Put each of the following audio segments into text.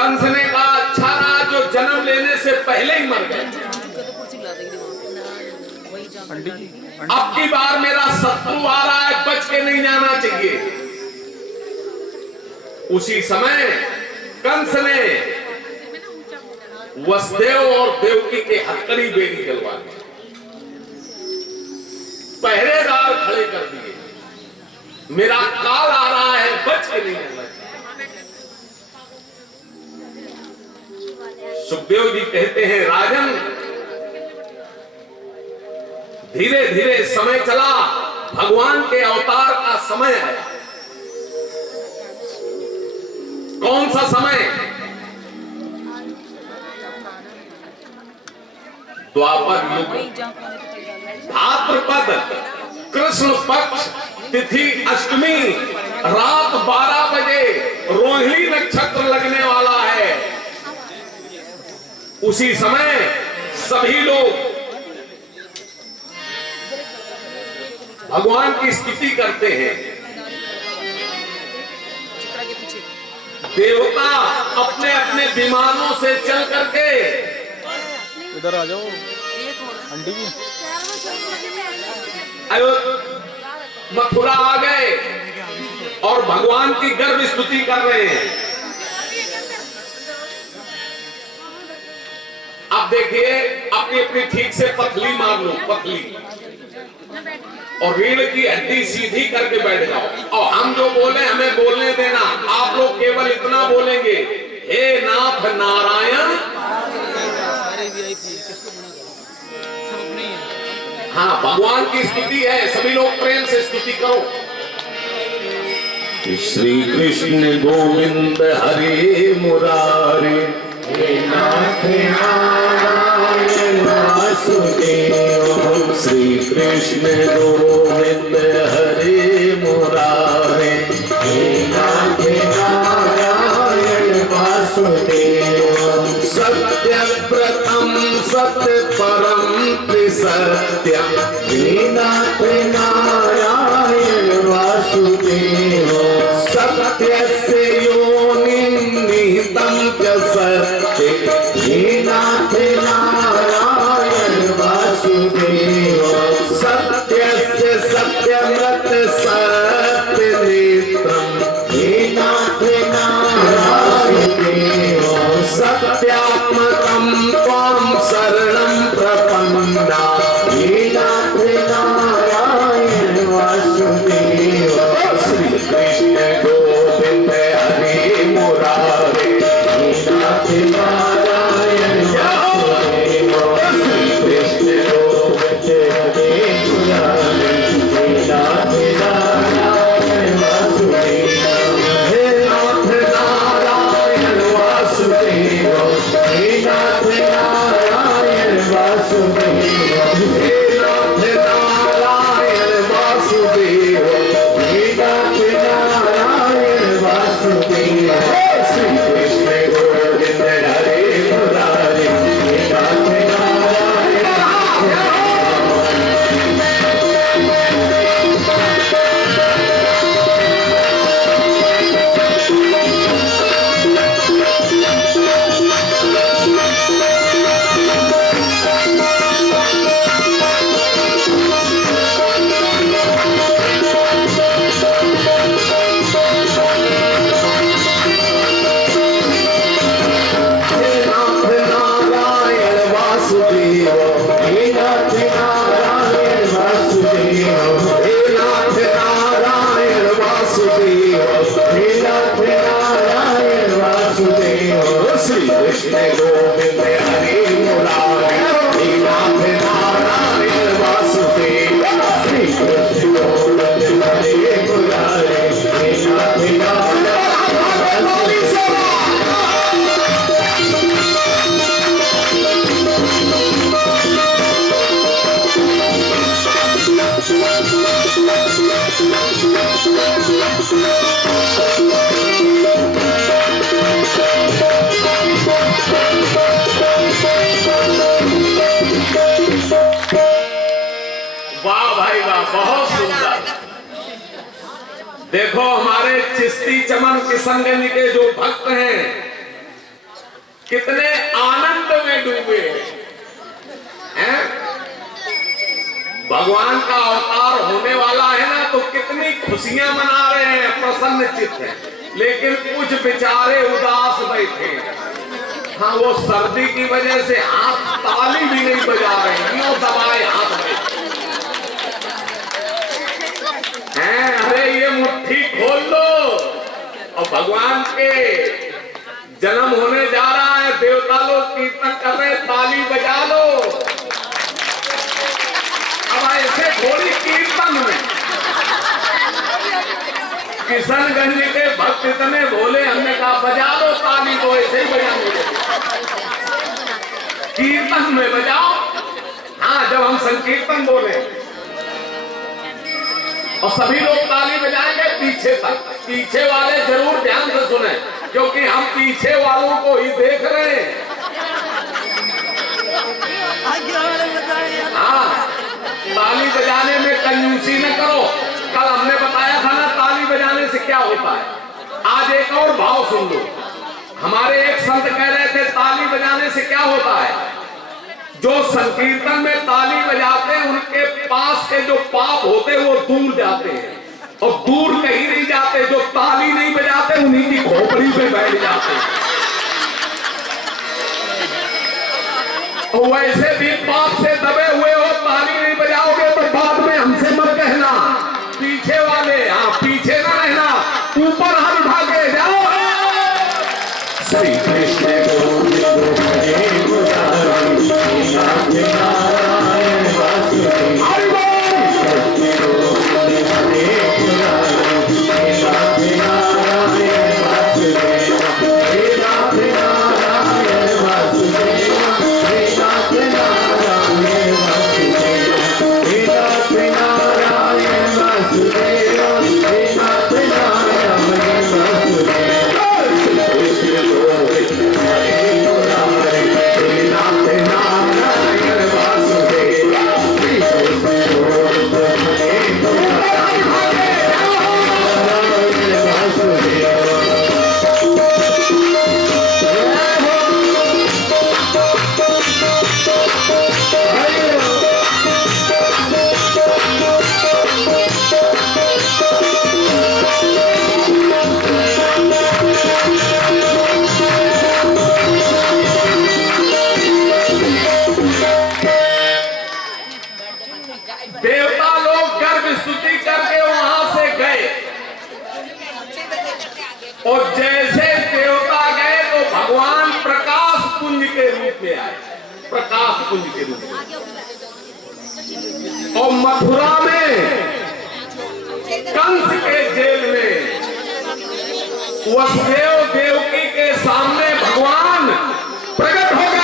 कंस ने कहा अच्छा रहा जो जन्म लेने से पहले ही मर गए। अब की बार मेरा शत्रु आ रहा है, बच के नहीं जाना चाहिए। उसी समय कंस ने वसुदेव और देवकी के हथकड़ी बेड़ी जलवा दी, पहरेदार खड़े कर दिए। मेरा काल आ रहा है, बच के नहीं जाना चाहिए। सुखदेव जी कहते हैं राजन, धीरे धीरे समय चला, भगवान के अवतार का समय आया। कौन सा समय? द्वापर युग, भाद्रपद कृष्ण पक्ष तिथि अष्टमी, रात 12 बजे रोहिणी नक्षत्र लगने वाला है। उसी समय सभी लोग भगवान की स्तुति करते हैं। देवता अपने अपने विमानों से चल करके इधर आ जाओ आंटी जी, मथुरा आ गए और भगवान की गर्व स्तुति कर रहे हैं। अब देखिए, अपनी अपनी ठीक से पतली मार लो, पतली, और रीढ़ की हड्डी सीधी करके बैठ जाओ। और हम जो बोले हमें बोलने देना। आप लोग केवल इतना बोलेंगे, हे नाथ नारायण। हाँ, भगवान की स्तुति है, सभी लोग प्रेम से स्तुति करो। श्री कृष्ण गोविंद हरे मुरारे, हे नाथ नारायण वासुदेव। श्री कृष्ण गोविंद हरे मुरारे, हे नाथ नारायण वासुदेव। सत्य व्रतम सत्य परम त्रिसत्यम, हे नाथ नारायण वासुदेव। सत्यस्य योनिं निहितं च सत्ये, हे नाथ नारायण वासुदेव। सत्यस्य सत्यमृत सत्यनेत्रं, हे नाथ नारायण वासुदेव। सत्यात्मकं त्वां शरणं प्रपन्ना, हे नाथ नारायण वासुदेव। श्री कृष्ण गोविंद हरे मुरारे, हे नाथ नारायण वासुदेव। श्री कृष्ण गोविंद हरे मुरारे, हे नाथ नारायण वासुदेव। हे नाथ नारायण वासुदेव, हे नाथ नारायण वासुदेव। हे नाथ नारायण वासुदेव, हे नाथ नारायण वासुदेव। श्री कृष्ण गोविंद हरे मुरारे, हे नाथ नारायण देखो हमारे चिश्ती चमन किशनगंज के जो भक्त हैं कितने आनंद में डूबे हैं। भगवान का अवतार होने वाला है ना, तो कितनी खुशियां मना रहे हैं, प्रसन्न चित्त है। लेकिन कुछ बेचारे उदास बैठे हैं। हाँ, वो सर्दी की वजह से हाथ ताली भी नहीं बजा रहे, यूं दबाए हाथ में हैं। अरे ये मुट्ठी खोल लो, और भगवान के जन्म होने जा रहा है, देवता लोग कीर्तन कर रहे, ताली बजा लो। अब ऐसे थोड़ी कीर्तन में किशनगंज के भक्त इतने भोले, हमने कहा बजा लो ताली, तो ऐसे ही बजाएंगे, कीर्तन में बजाओ। हाँ, जब हम संकीर्तन बोले और सभी लोग ताली बजाएंगे पीछे तक, पीछे वाले जरूर ध्यान से सुने, क्योंकि हम पीछे वालों को ही देख रहे हैं। हाँ, ताली बजाने में कंजूसी न करो। कल हमने बताया था ना ताली बजाने से क्या होता है। आज एक और भाव सुन लो। हमारे एक संत कह रहे थे ताली बजाने से क्या होता है। जो संकीर्तन में ताली बजाते हैं, उनके पास के जो पाप होते हैं वो दूर जाते हैं, और दूर कहीं नहीं जाते। जो ताली नहीं बजाते उन्हीं की खोपड़ी पे बैठ जाते हैं। और वैसे भी पाप से दबे हुए हो, ताली नहीं बजाओगे तो बाद में हमसे मत कहना। पीछे वाले, हाँ पीछे ना रहना, ऊपर हाथ उठा के जाओ। श्री कृष्ण देवता लोग गर्भ स्तुति करके वहां से गए, और जैसे देवता गए तो भगवान प्रकाश पुंज के रूप में आए, प्रकाश पुंज के रूप में। और मथुरा में कंस के जेल में वसुदेव देवकी के सामने भगवान प्रकट हो गए।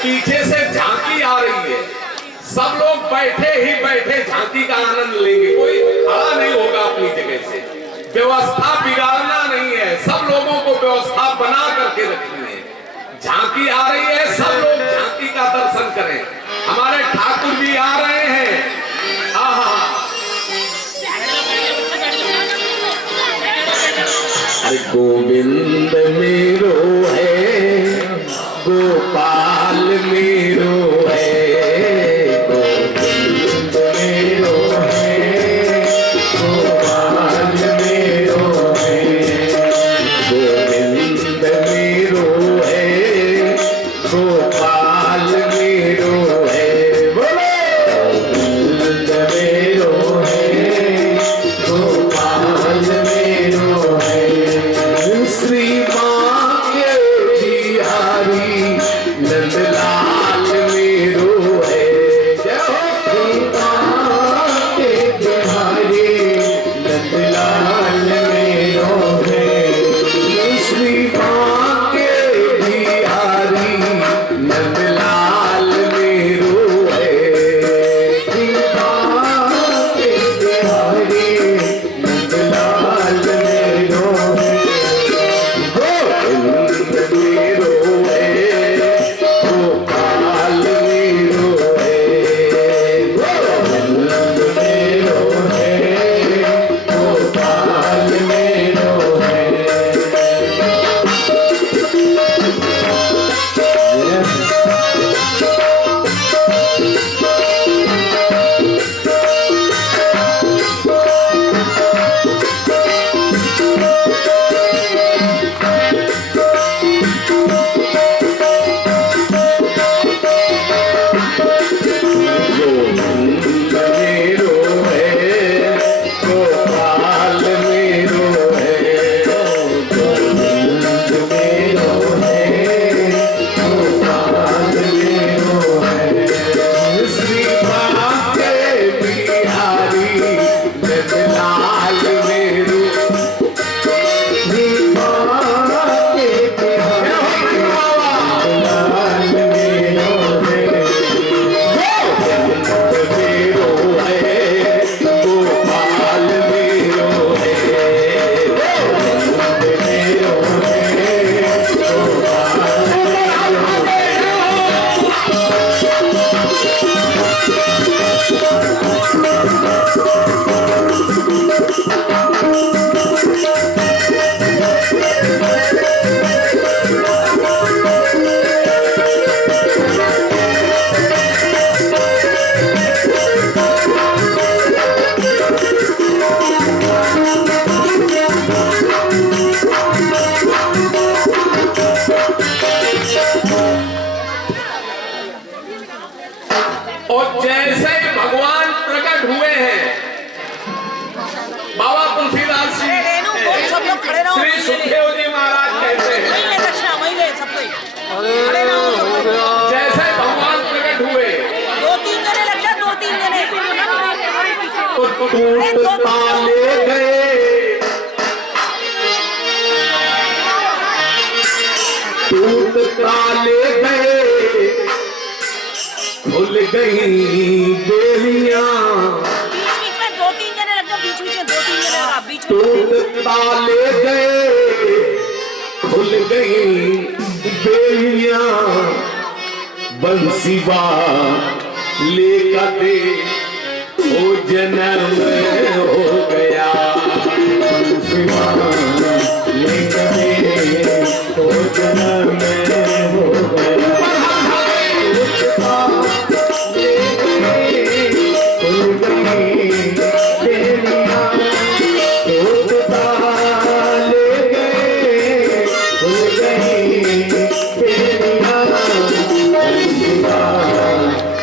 पीछे से झांकी आ रही है, सब लोग बैठे ही बैठे झांकी का आनंद लेंगे, कोई खड़ा नहीं होगा अपनी जगह से। व्यवस्था बिगाड़ना नहीं है, सब लोगों को व्यवस्था बना करके रखनी है। झांकी आ रही है, सब लोग झांकी का दर्शन करें। हमारे ठाकुर जी आ रहे हैं। अरे गोविंद मेरो है, गोपाल मेरो है, गोविंद मेरो है, गोपाल मेरो है, गोविंद मेरो है, गोपाल मेरो है, गोविंद मेरो है, गोपाल मेरो है। श्री टूटता ले गए, टूटता ले गए, खुल गई बेलियां। बीच में दो तीन जने लग जाओ, बीच में दो तीन जने लगा, बीच में टूटता ले गए, खुल गई बेलियां। बंसीबा लेकर दे ओ जन्म हो गया, बंसीबा लेकर दे ओ जन्म हो गया। टूटता ले गए, खुल गई बेलियां। टूटता ले गए, खुल गई बेलियां। बंसीबा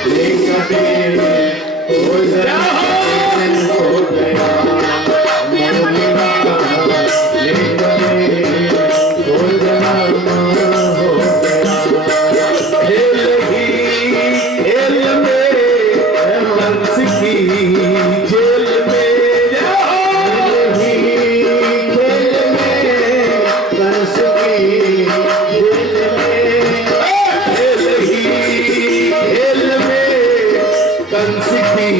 लेकर दे ओ जन्म हो गया, लेकर दे ओ जन्म हो गया। खेल ही खेल में कंस की जेल में, खेल ही खेल में कंस की जेल में, खेल ही खेल में कंस की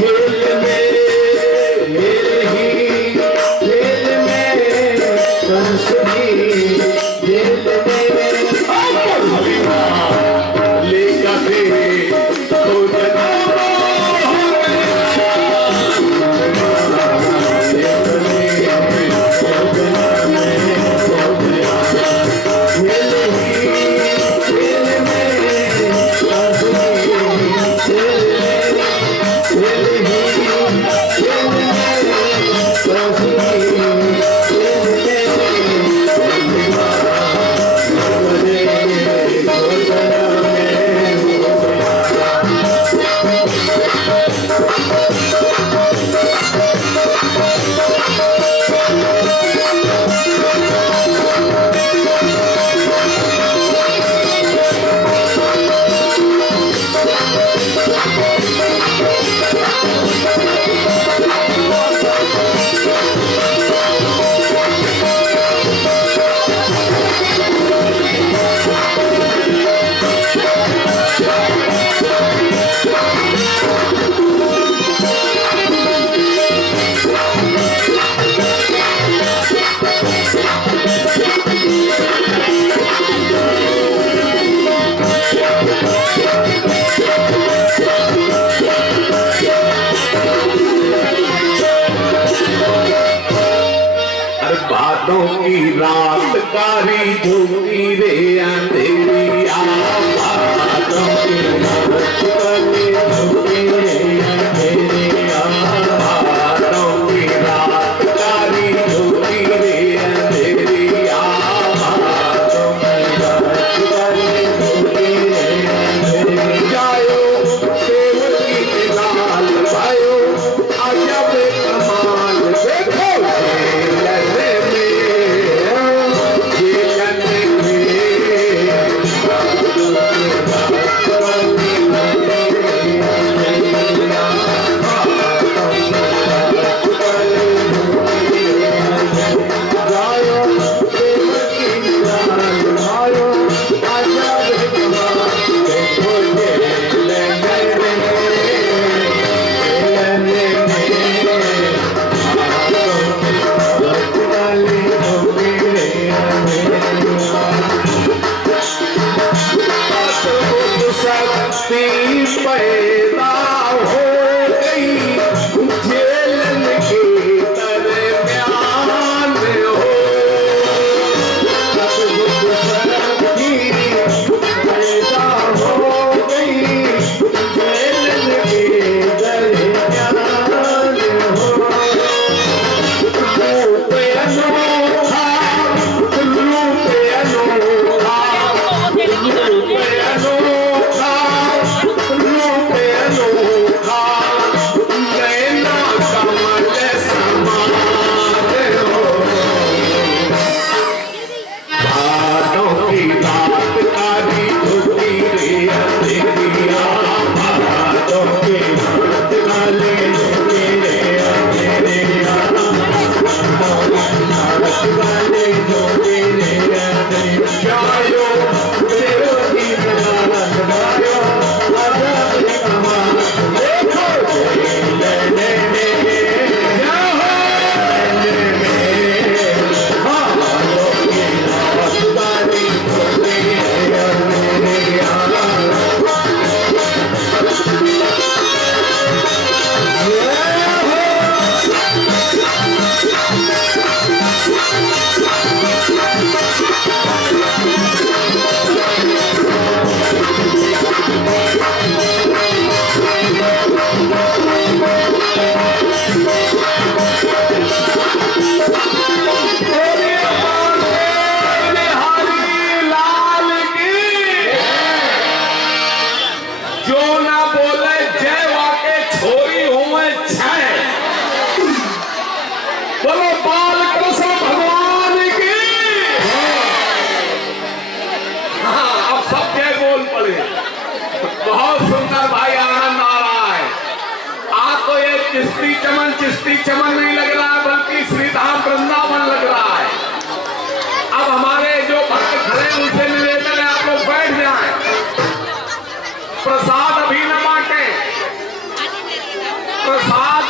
जेल में, खेल ही खेल में कंस की जेल में। लेकर दे ओ जन्म हो गया, लेकर दे ओ जन्म हो गया। खेल ही खेल में कंस की जेल में, खेल ही खेल में कंस की जेल बातों की रात कारी झूठी रे अंधेरी, बातों की रात कारी झूठी रे अंधेरी, बातों की रात कारी झूठी रे अंधेरी, बातों की रात कारी झूठी रे अंधेरी। जायो देव की लाल भायो, आजा बे कमाल देखो ये चमन चिश्ती चमन नहीं लग रहा है, बल्कि श्रीधाम वृंदावन लग रहा है। अब हमारे जो भक्त खड़े उनसे निवेदन है, आप लोग बैठ जाएं। प्रसाद अभी न बांटे, प्रसाद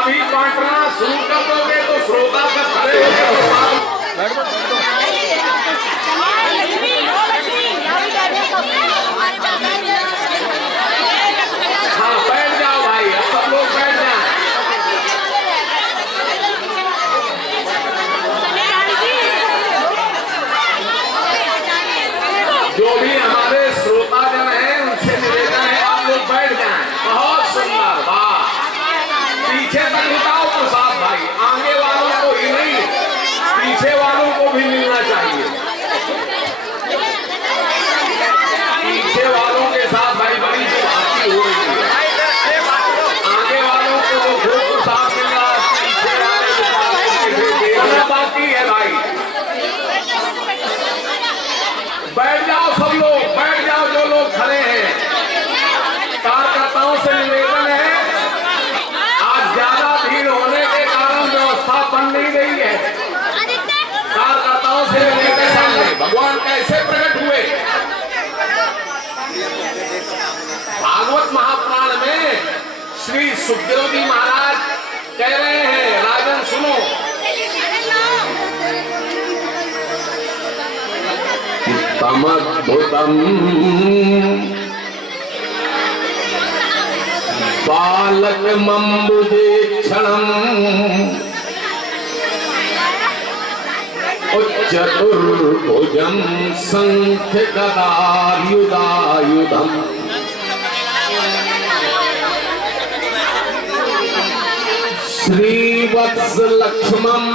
अभी बांटना शुरू कर दोगे तो श्रोता से खड़े होकर प्रसाद। हाँ बैठ जाओ भाई, अब सब लोग बैठ जाएं। जो भी हमारे श्रोता जन हैं उनसे निवेदन है आप लोग बैठ जाएं। बहुत सुंदर, वाह। पीछे तक उठाओ प्रसाद भाई, आगे वालों को ही नहीं पीछे वालों को भी मिलना चाहिए। पीछे वालों के साथ भाई बड़ी सी बातचीत हो रही है। आगे वालों को तो खूब प्रसाद मिल रहा है, पीछे वाले बाकी है भाई। बैठ जाओ सब लोग, बैठ जाओ जो लोग खड़े हैं। कार्यकर्ताओं से निवेदन है, आज ज्यादा भीड़ होने के कारण व्यवस्था बन नहीं रही है। कार्यकर्ताओं से निवेदन है, भगवान कैसे प्रकट हुए। भागवत महापुराण में श्री सुखदेव जी महाराज कह रहे हैं, राजन सुनो, तमद्भुतम् बालकमम्बुजेक्षणम् चतुर्भुजं शङ्खगदायुधायुधम् श्रीवत्सलक्ष्मम्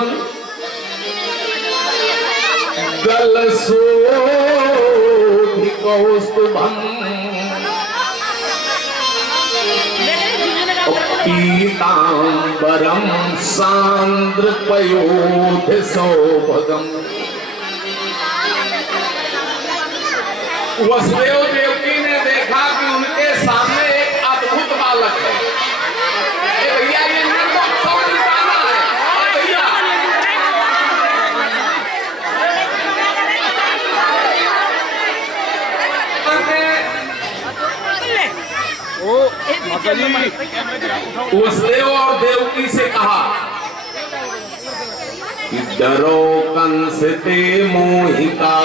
गलशोभिकौस्तुभम् पीताम्बरं सान्द्रपयोधसौभगम्। वसुदेव देवकी ने देखा कि उनके सामने एक अद्भुत बालक है। भैया ये नंदोत्सव निकालना है। भैया वसुदेव और देवकी से कहा कि डरो कंस ते मोहिका,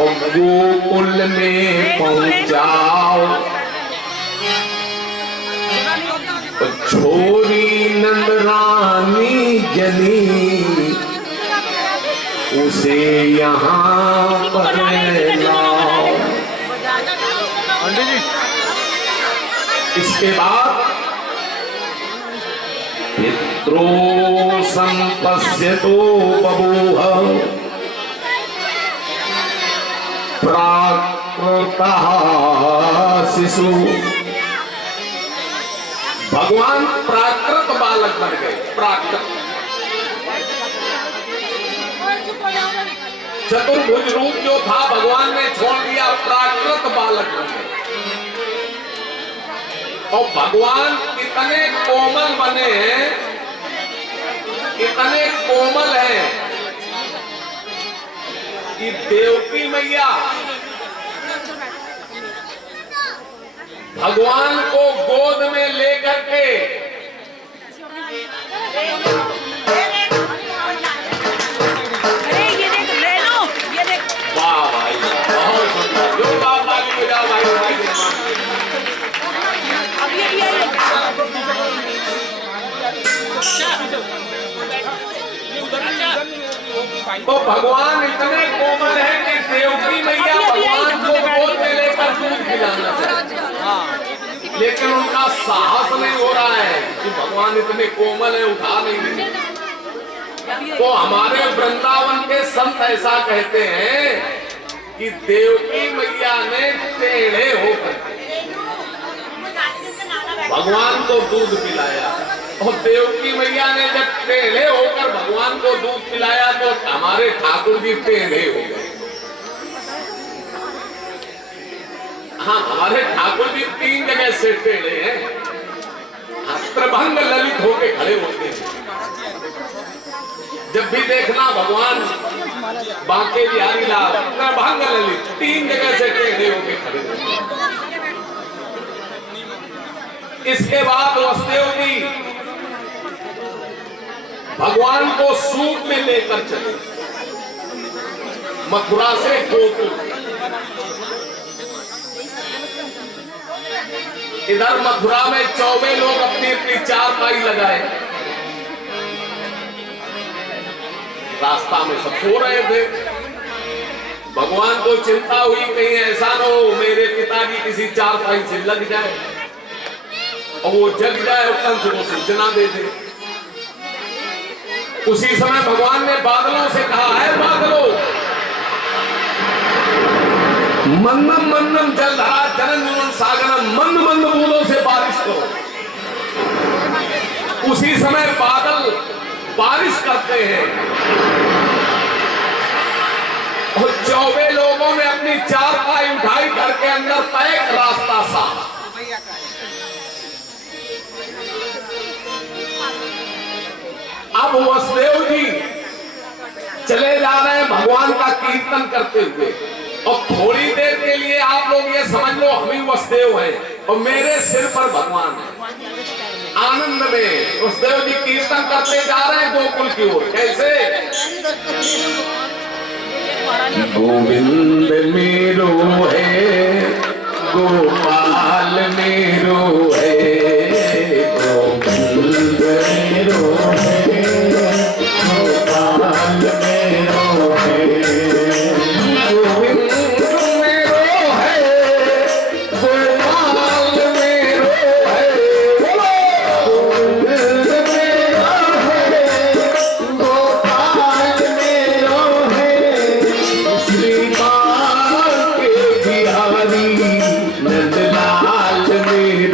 और गोकुल में पहुंचाओ, छोरी नंद रानी जनी उसे यहाँ पर लाओ। इसके बाद पित्रो संपश्यतो बभूव प्राकृतः शिशु। भगवान प्राकृत बालक बन गए। प्राकृत चतुर्भुज रूप जो था भगवान ने छोड़ दिया, प्राकृत बालक बन गए। और भगवान इतने कोमल बने हैं, इतने कोमल हैं कि देवकी मैया भगवान को गोद में लेकर के वाह भाई बहुत सुंदर। जो बात बाकी हो जाओ भाई भाई तो भगवान इतने कोमल है कि देवकी मैया भगवान को गोद में लेकर दूध पिलाना चाहते, लेकिन उनका साहस नहीं हो रहा है कि भगवान इतने कोमल है, उठा नहीं देंगे। तो हमारे वृंदावन के संत ऐसा कहते हैं कि देवकी मैया ने टेढ़े होकर भगवान को दूध पिलाया, और देवकी मैया ने जब टेढ़े होकर भगवान को दूध पिलाया तो हमारे ठाकुर जी टेढ़े हो गए। हाँ, हमारे ठाकुर जी 3 जगह से टेढ़े हैं। नरभंग ललित होके खड़े होते हैं। जब भी देखना भगवान बांके बिहारी लाल नरभंग ललित 3 जगह से टेढ़े होके खड़े होते हैं। इसके बाद वसुदेव जी भगवान को सूप में लेकर चले मथुरा से गोकुल। इधर मथुरा में 24 लोग अपनी अपनी चारपाई लगाए, रास्ता में सब सो रहे थे। भगवान को चिंता हुई कहीं ऐसा न हो मेरे पिताजी किसी चारपाई से लग जाए और वो जग जाए और कंस को सूचना दे दे। उसी समय भगवान ने बादलों से कहा है बादलों मंदम मंदम जलधरा जनन सागरम मंद मंद बूंदों से बारिश करो। उसी समय बादल बारिश करते हैं और 24 लोगों ने अपनी चारपाई उठाई घर के अंदर पैक रास्ता साफ। अब वसुदेव जी चले जा रहे हैं भगवान का कीर्तन करते हुए और थोड़ी देर के लिए आप लोग ये समझ लो हम ही वसुदेव हैं और मेरे सिर पर भगवान है। आनंद में वसुदेव जी कीर्तन करते जा रहे हैं गोकुल की ओर। कैसे? गोविंद मेरो है गोपाल मेरो है गोविंद मेरो है गोपाल मेरो है गोविंद मेरो है गोपाल मेरो है गोविंद मेरो है गोपाल मेरो है श्रीमान के बिहारी नंदलाल मेरो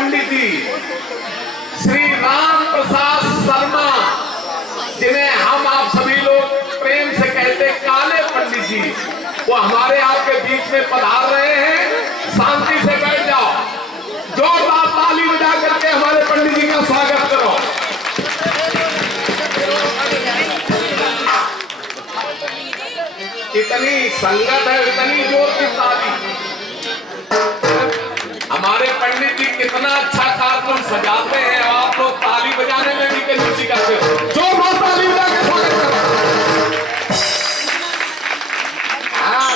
पंडित जी श्री राम प्रसाद शर्मा, जिन्हें हम आप सभी लोग प्रेम से कहते काले पंडित जी, वो हमारे आपके बीच में पधार रहे हैं। शांति से बैठ जाओ, जोरदार ताली बजा करके हमारे पंडित जी का स्वागत करो। इतनी संगत है, इतनी जोर की ताली। हमारे पंडित जी कितना अच्छा कार्यक्रम सजाते हैं, और आप लोग ताली बजाने में भी कंजूसी करते हो। जोरदार ताली बजा के स्वागत करो। हाँ,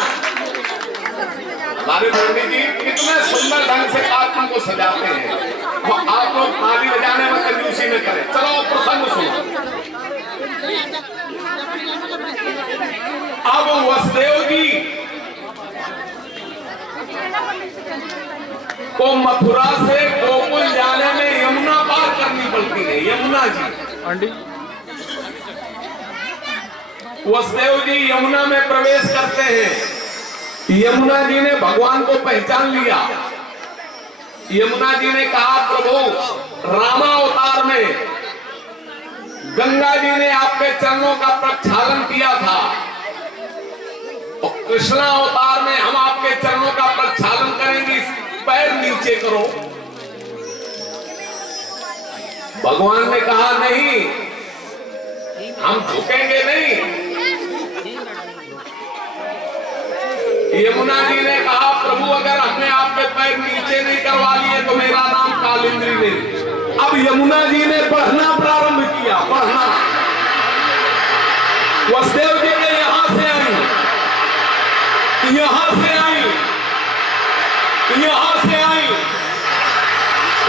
हमारे पंडित जी कितने सुंदर ढंग से कार्यक्रम को सजाते हैं, तो आप लोग ताली बजाने में कंजूसी न करें। चलो प्रसंग सुनो। अब वसुदेव जी को मथुरा से गोकुल जाने में यमुना पार करनी पड़ती है। यमुना जी आंटी वसुदेव जी यमुना में प्रवेश करते हैं। यमुना जी ने भगवान को पहचान लिया। यमुना जी ने कहा, प्रभु रामावतार में गंगा जी ने आपके चरणों का प्रक्षालन किया था, और कृष्णा अवतार में हम आपके चरणों का प्रक्षालन करेंगे, पैर नीचे करो। भगवान ने कहा, नहीं, हम झुकेंगे नहीं। यमुना जी ने कहा, प्रभु अगर हमने आपके पैर नीचे नहीं करवा लिए तो मेरा नाम कालिंद्री नहीं। अब यमुना जी ने बढ़ना प्रारंभ किया, बढ़ना। वसुदेव जी ने यहां से आई, यहां से आई, यहां से आई,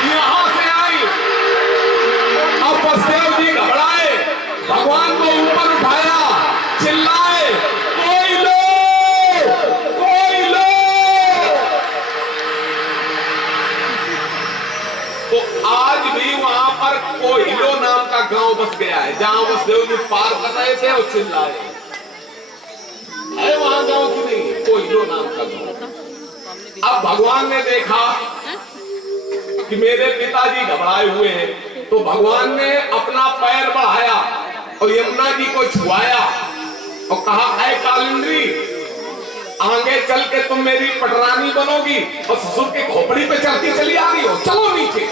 यहां से आई। अब वसुदेव जी घबराए, भगवान को ऊपर उठाया, चिल्लाए, कोई लो, कोई लो। तो आज भी वहां पर कोहिलो नाम का गांव बस गया है, जहां वसुदेव जी पार कर रहे थे और चिल्लाए। है वहां गांव की नहीं, कोहिलो नाम का गांव। अब भगवान ने देखा कि मेरे पिताजी घबराए हुए हैं, तो भगवान ने अपना पैर बढ़ाया और यमुना जी को छुआया और कहा, ऐ कालिंद्री, आगे चल के तुम मेरी पटरानी बनोगी और ससुर की खोपड़ी पे चलती चली आ रही हो, चलो नीचे।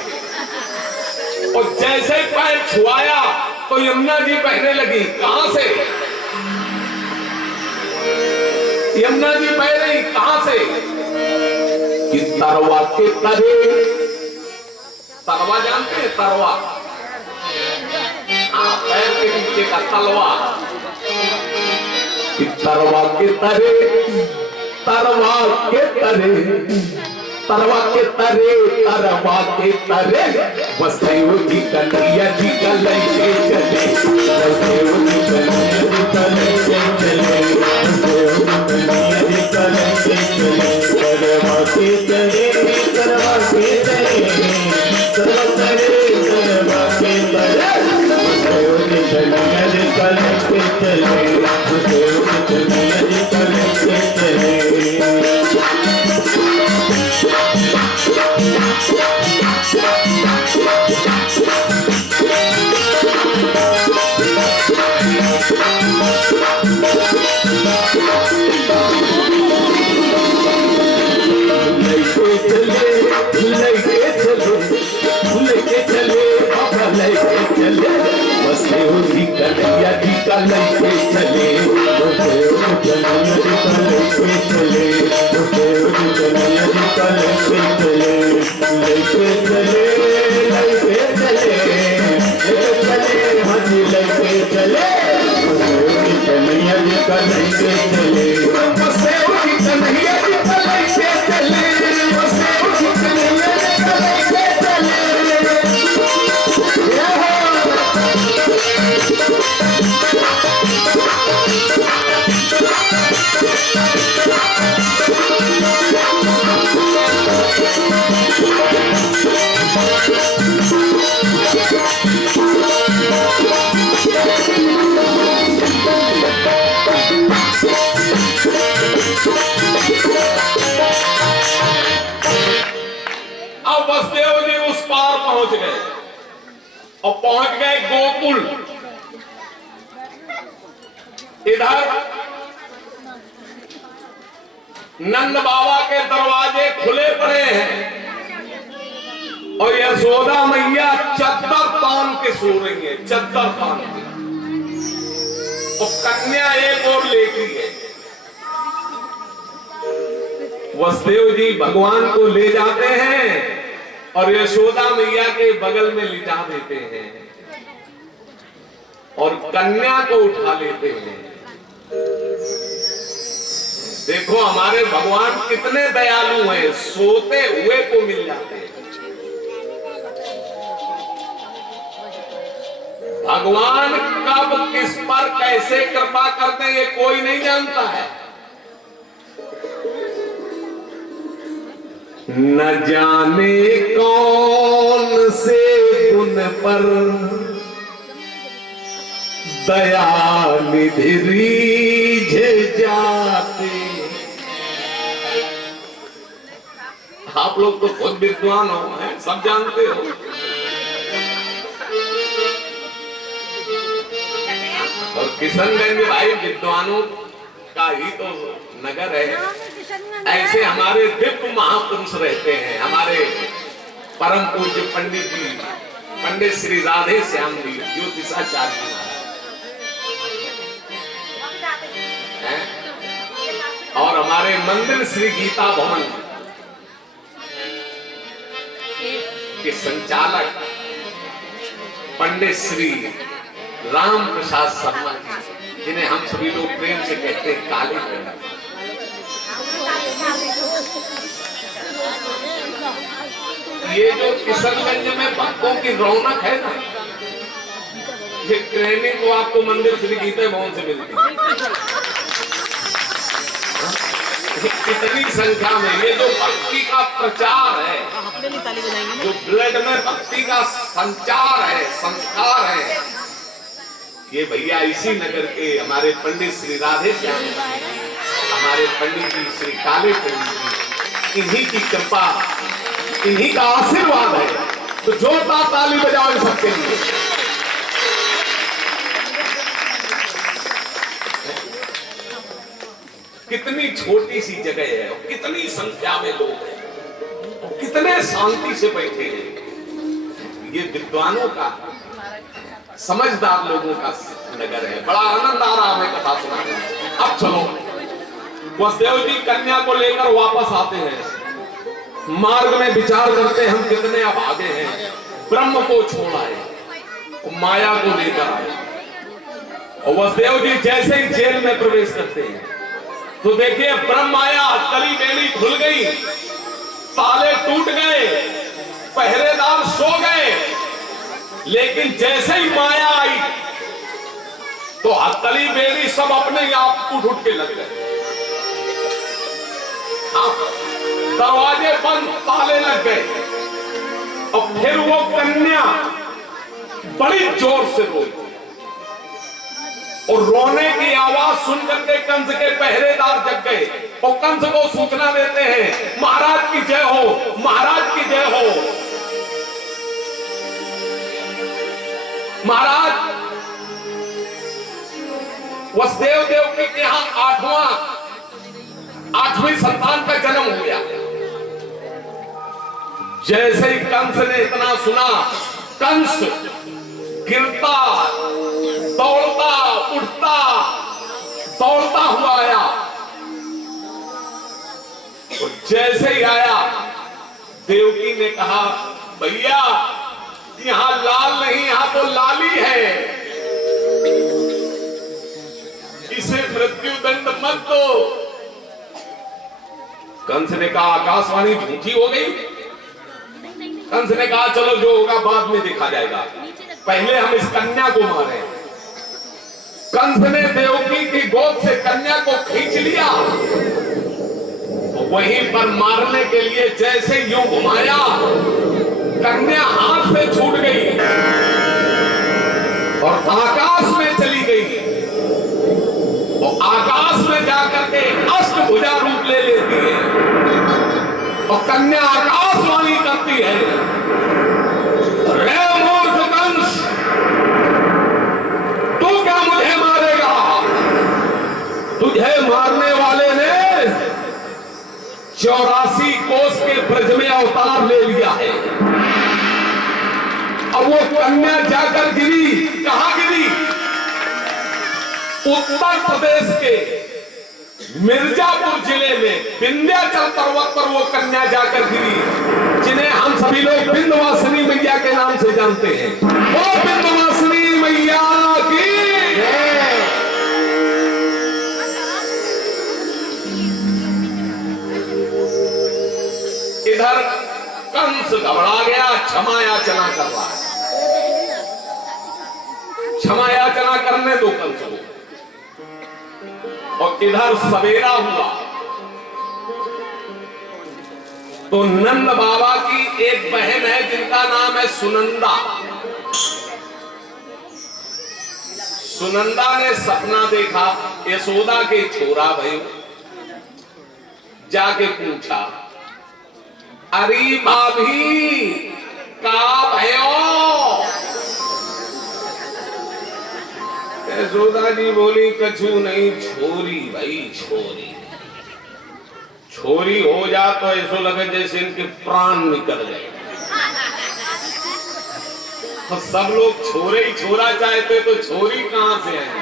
और जैसे पैर छुआया तो यमुना जी बहने लगी। कहां से? यमुना जी बह रही, कहां से? कि तरवा के तरे, तरवा जानते हैं? तरवा, हाँ, पैर के नीचे का तलवा। कि तरवा के तरे, तरवा के तरे, तरवा के तरे, तरवा के तरे, वसुदेव जी कन्हैया जी का लैके चले, वसुदेव जी कन्हैया जी का लैके चले, वसुदेव जी कन्हैया जी का लैके चले। तरवा के तरे, तरवा के तरे, तरवा तरे, तरवा के तरे, वसुदेव जी कन्हैया जी का लैके चले, वसुदेव जी कन्हैया जी का लैके चले। वसुदेव जी कन्हैया जी का लैके चले, वसुदेव जी कन्हैया जी का लैके चले, वसुदेव जी कन्हैया जी का लैके चले, लैके चले, लैके चले, लैके चले, हाँ जी लैके चले, वसुदेव जी कन्हैया जी का लैके चले, वसुदेव जी कन्हैया जी का लैके चले, वसुदेव जी कन्हैया जी का लैके चले। अब वसुदेव जी उस और पहुंच गए गोकुल। इधर नंद बाबा के दरवाजे खुले पड़े हैं और यशोदा मैया चद्दर तान के सो रही है, चद्दर तान के। और कन्या एक और लेती है। वसुदेव जी भगवान को ले जाते हैं और यशोदा मैया के बगल में लिटा देते हैं और कन्या को उठा लेते हैं। देखो हमारे भगवान कितने दयालु हैं, सोते हुए को मिल जाते हैं। भगवान कब किस पर कैसे कृपा करते हैं ये कोई नहीं जानता है। न जाने कौन से गुण पर दया निधि रीझ जाते। आप लोग तो खुद विद्वान हो, हैं? सब जानते हो। और किशनगंज भाई विद्वानों का ही तो नगर है। ऐसे हमारे दिव्य महापुरुष रहते हैं। हमारे परम पूज्य पंडित जी, पंडित श्री राधे श्याम जी ज्योतिषाचार्य महाराज, और हमारे मंदिर श्री गीता भवन के संचालक पंडित श्री राम प्रसाद शर्मा जी, जिन्हें हम सभी लोग प्रेम से कहते हैं काले पंडित। ये जो किशनगंज में भक्तों की रौनक है ना, ये ट्रेनिंग को आपको मंदिर श्री गीता भवन से मिलती है। कितनी संख्या में ये जो भक्ति का प्रचार है, जो ब्लड में भक्ति का संचार है, संस्कार है, ये भैया इसी नगर के हमारे पंडित श्री राधे श्याम, हमारे पंडित जी श्री काले पंडित जी, इन्हीं की कृपा, इन्हीं का आशीर्वाद है। तो जोरदार ताली बजाओ इन सबके लिए। कितनी छोटी सी जगह है और कितनी संख्या में लोग हैं और कितने शांति से बैठे हैं। ये विद्वानों का, समझदार लोगों का नगर है। बड़ा आनंद आ रहा हमें कथा सुनाने। अब चलो, वसुदेव जी कन्या को लेकर वापस आते हैं। मार्ग में विचार करते हम कितने अभागे हैं। ब्रह्म को छोड़ आए और माया को लेकर आए। और वसुदेव जी जैसे ही जेल में प्रवेश करते हैं तो देखिए ब्रह्म आया, कली बेली खुल गई, ताले टूट गए, पहरेदार सो गए। लेकिन जैसे ही माया आई तो हथकली बेड़ी सब अपने आप उठ के लग गए। हाँ, दरवाजे बंद, ताले लग गए। और फिर वो कन्या बड़ी जोर से रोई और रोने की आवाज सुनकर के कंस के पहरेदार जग गए और कंस को सूचना देते हैं, महाराज की जय हो, महाराज की जय हो। महाराज वसुदेव देवकी के यहां आठवीं संतान का जन्म हो गया। जैसे ही कंस ने इतना सुना, कंस गिरता, दौड़ता, उठता, दौड़ता हुआ आया। और जैसे ही आया, देवकी ने कहा, भैया यहां लाल नहीं, यहां तो लाली है, इसे मृत्यु दंड मत दो। कंस ने कहा, आकाशवाणी झूठी हो गई। कंस ने कहा, चलो जो होगा बाद में देखा जाएगा, पहले हम इस कन्या को मारे। कंस ने देवकी की गोद से कन्या को खींच लिया, वहीं पर मारने के लिए जैसे यूं घुमाया, कन्या हाथ से छूट गई और आकाश में चली गई। और आकाश में जाकर के अष्टभुजा रूप ले लेती है और कन्या आकाशवाणी करती है, रे मूर्ख कंस, तुझे मारने वाले ने 84 कोस के ब्रज में अवतार ले लिया है। अब वो कन्या जाकर गिरी, कहां गिरी? उत्तर प्रदेश के मिर्जापुर जिले में विंध्याचल पर्वत पर वो कन्या जाकर गिरी, जिन्हें हम सभी लोग विंध्यवासिनी मैया के नाम से जानते हैं। वो विंध्यवासिनी मैया की इधर कंस घबरा गया, क्षमा याचना कर रहा है। क्षमा याचना करने दो कंस को। और इधर सवेरा हुआ तो नंद बाबा की एक बहन है जिनका नाम है सुनंदा। सुनंदा ने सपना देखा, यशोदा के छोरा भाई जाके पूछा, अरे भाभी का भयो? यशोदा जी बोली, कछु नहीं छोरी भाई छोरी। छोरी हो जा तो ऐसा लगे जैसे इनके प्राण निकल गए। तो सब लोग छोरे ही छोरा चाहते तो छोरी कहां से आए?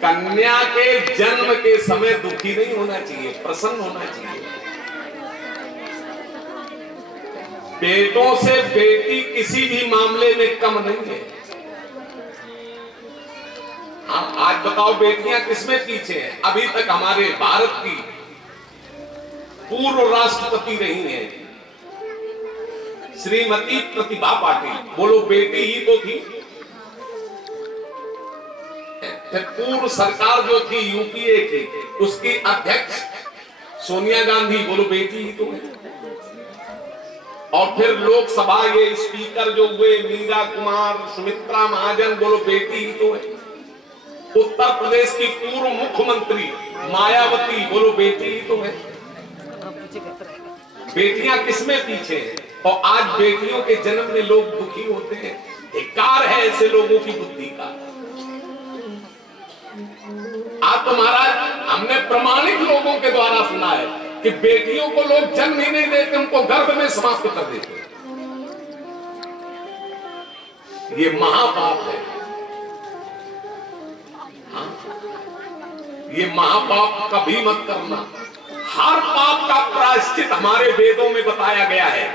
कन्या के जन्म के समय दुखी नहीं होना चाहिए, प्रसन्न होना चाहिए। बेटों से बेटी किसी भी मामले में कम नहीं है। आप आज बताओ बेटियां किसमें पीछे हैं? अभी तक हमारे भारत की पूर्व राष्ट्रपति रही हैं श्रीमती प्रतिभा पाटिल। बोलो बेटी ही तो थी। पूर्व सरकार जो थी यूपीए की, उसकी अध्यक्ष सोनिया गांधी, बोलो बेटी ही तो है। और फिर लोकसभा ये स्पीकर जो हुए मीरा कुमार, सुमित्रा महाजन, बोलो बेटी ही तो है। उत्तर प्रदेश की पूर्व मुख्यमंत्री मायावती, बोलो बेटी ही तो है। बेटियां किसमें पीछे हैं? और आज बेटियों के जन्म में लोग दुखी होते हैं। धिक्कार है ऐसे लोगों की बुद्धि का। आज तो महाराज हमने प्रमाणिक लोगों के द्वारा सुना है कि बेटियों को लोग जन्म ही नहीं देते, उनको गर्भ में समाप्त कर देते। ये महापाप है। हाँ? ये महापाप कभी मत करना। हर पाप का प्रायश्चित हमारे वेदों में बताया गया है,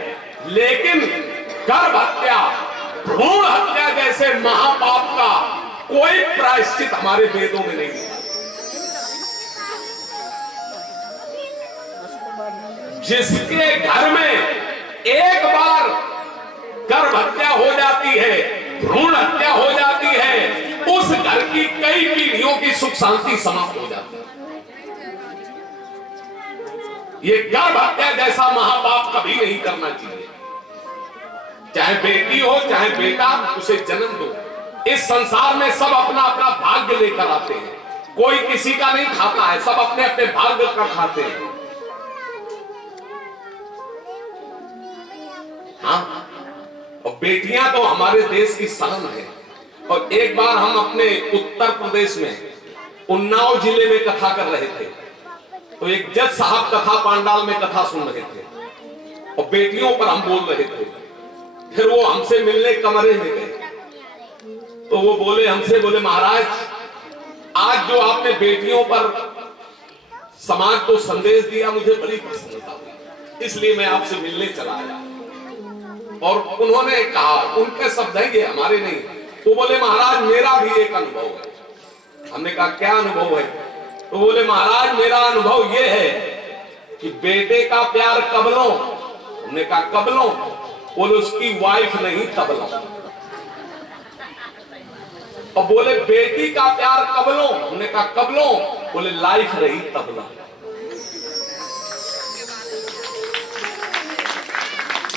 लेकिन गर्भ हत्या, भ्रूण हत्या जैसे महापाप का कोई प्रायश्चित हमारे वेदों में नहीं है। जिसके घर में एक बार गर्भ हत्या हो जाती है, भ्रूण हत्या हो जाती है, उस घर की कई पीढ़ियों की सुख शांति समाप्त हो जाती है। ये गर्भ हत्या जैसा महापाप कभी नहीं करना चाहिए। चाहे बेटी हो चाहे बेटा, उसे जन्म दो। इस संसार में सब अपना अपना भाग्य लेकर आते हैं, कोई किसी का नहीं खाता है, सब अपने अपने भाग्य का खाते हैं। हाँ? और बेटियां तो हमारे देश की शान है। और एक बार हम अपने उत्तर प्रदेश में उन्नाव जिले में कथा कर रहे थे, तो एक जज साहब कथा पांडाल में कथा सुन रहे थे और बेटियों पर हम बोल रहे थे। फिर वो हमसे मिलने कमरे में गए, तो वो बोले हमसे, बोले महाराज आज जो आपने बेटियों पर समाज को संदेश दिया मुझे बड़ी प्रसन्नता हुई, इसलिए मैं आपसे मिलने चला आया। और उन्होंने कहा, उनके शब्द हैं ये, हमारे नहीं, तो बोले महाराज मेरा भी एक अनुभव है। हमने कहा क्या अनुभव है? तो बोले महाराज मेरा अनुभव ये है कि बेटे का प्यार कब लो? हमने कहा कब लो? बोले उसकी वाइफ नहीं तब लो। और बोले बेटी का प्यार कब लो? हमने कहा कब लो? बोले लाइफ रही तब लो।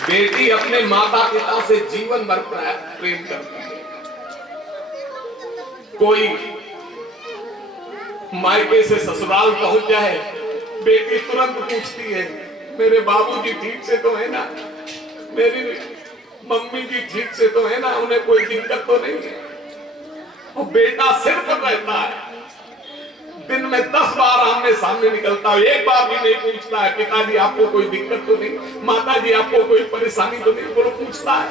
बेटी अपने माता पिता से जीवन भर प्रेम करती है। कोई मायके से ससुराल पहुंच जाए, बेटी तुरंत पूछती है मेरे बाबूजी ठीक से तो है ना, मेरी मम्मी जी ठीक से तो है ना, उन्हें कोई दिक्कत तो नहीं है। और बेटा सिर पर रहता है, दिन में 10 बार आमने सामने निकलता है, एक बार भी नहीं पूछता है पिताजी आपको कोई दिक्कत तो नहीं, माताजी आपको कोई परेशानी तो नहीं, बोलो पूछता है।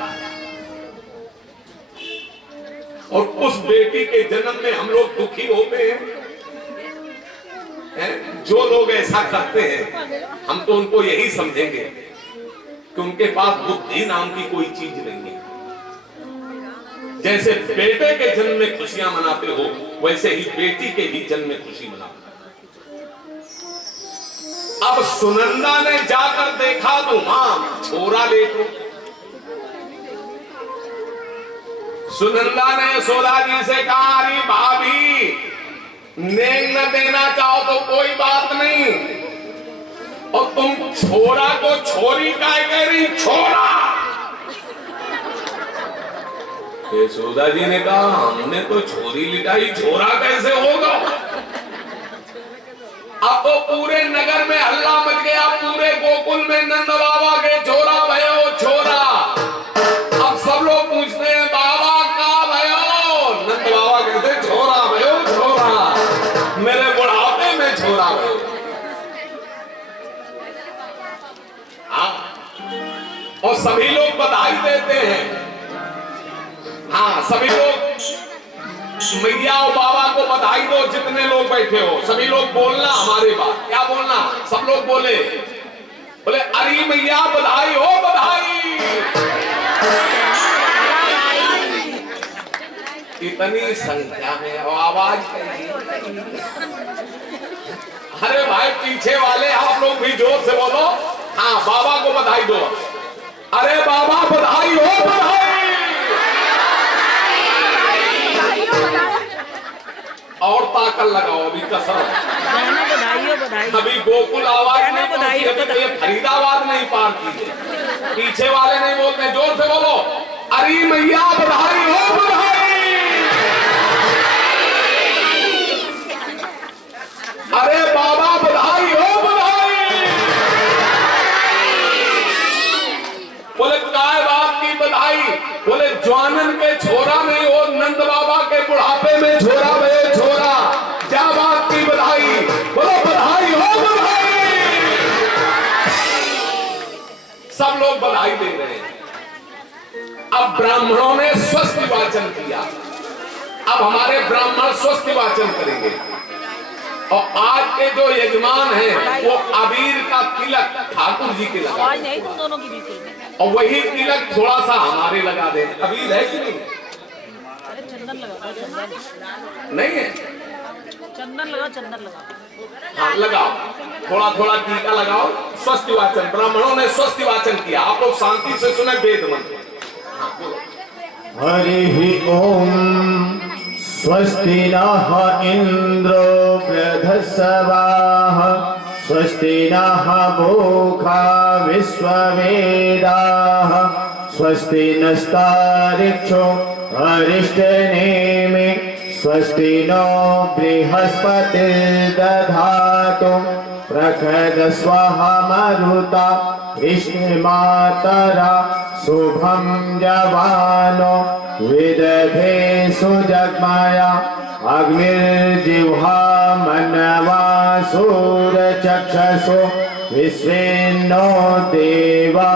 और उस बेटी के जन्म में हम लोग दुखी होते हैं। जो लोग ऐसा करते हैं हम तो उनको यही समझेंगे कि उनके पास बुद्धि नाम की कोई चीज नहीं है। जैसे बेटे के जन्म में खुशियां मनाते हो वैसे ही बेटी के भी जन्म में खुशी मनाओ। अब सुनंदा ने जाकर देखा तो मां छोरा लेटो। सुनंदा ने यशोदा जी से कहा अरे भाभी नेक न देना चाहो तो कोई बात नहीं, और तुम छोरा को छोरी काय कह रही छोरा। यशोदा जी ने कहा हमने तो छोरी लिटाई, छोरा कैसे होगा। अब तो पूरे नगर में हल्ला मच गया, पूरे गोकुल में नंद बाबा के छोरा भयो छोरा। अब सब लोग पूछते हैं बाबा का भयो, नंद बाबा कहते छोरा भयो छोरा, मेरे बुढ़ापे में छोरा भयो। और सभी लोग बधाई देते हैं। हाँ सभी लोग मैया और बाबा को बधाई दो, जितने लोग बैठे हो सभी लोग बोलना हमारे बात। क्या बोलना? सब लोग बोले अरे मैया बधाई हो बधाई। इतनी संख्या में आवाज करिए। अरे भाई पीछे वाले आप लोग भी जोर से बोलो। हाँ बाबा को बधाई दो। अरे बाबा बधाई हो बधाई। और ताकत लगाओ अभी कसरत। अभी गोकुल आवाज नहीं पहुंची, अभी तो ये फरीदाबाद नहीं पार की है। पीछे वाले नहीं बोलते, जोर से बोलो अरे मैया बधाई हो बधाई। अरे बाबा बधाई हो बधाई। बोले काय बाप की बधाई? बोले जवानन के छोरा नहीं हो, नंद बाबा के बुढ़ापे में छोरा भये छोरा, क्या बात की बधाई? बोलो बधाई हो बधाई। सब लोग बधाई दे रहे हैं। अब ब्राह्मणों ने स्वस्ति वाचन किया। अब हमारे ब्राह्मण स्वस्ति वाचन करेंगे। और आज के जो यजमान हैं वो अबीर का तिलक ठाकुर जी के लगा नहीं, तुम दोनों की भी और वही तिलक थोड़ा सा हमारे लगा दे। अबीर है कि नहीं? चंदन लगा, चंदन नहीं है, चंदन लगा, चंदन लगा। हाँ लगाओ, थोड़ा थोड़ा टीका लगाओ। स्वस्ति वाचन ब्राह्मणों ने स्वस्ति वाचन किया। आप लोग शांति से सुने वेद मंत्र। हाँ बोलो। हरि ओम स्वस्ति नः इंद्रो वृद्धस्वाः स्वस्ति नः पूषा विश्ववेदाः स्वस्ति नस्तारिक्षो अरिष्टनेमि स्वस्ति नो बृहस्पतिर्दधातु प्रखरस्वः मरुता विष्णुमातरा शुभं जवानो विदधे सुजग्माया अग्निर्जिह्वा मनवा सूरचक्षुषो विश्वेन्नो देवा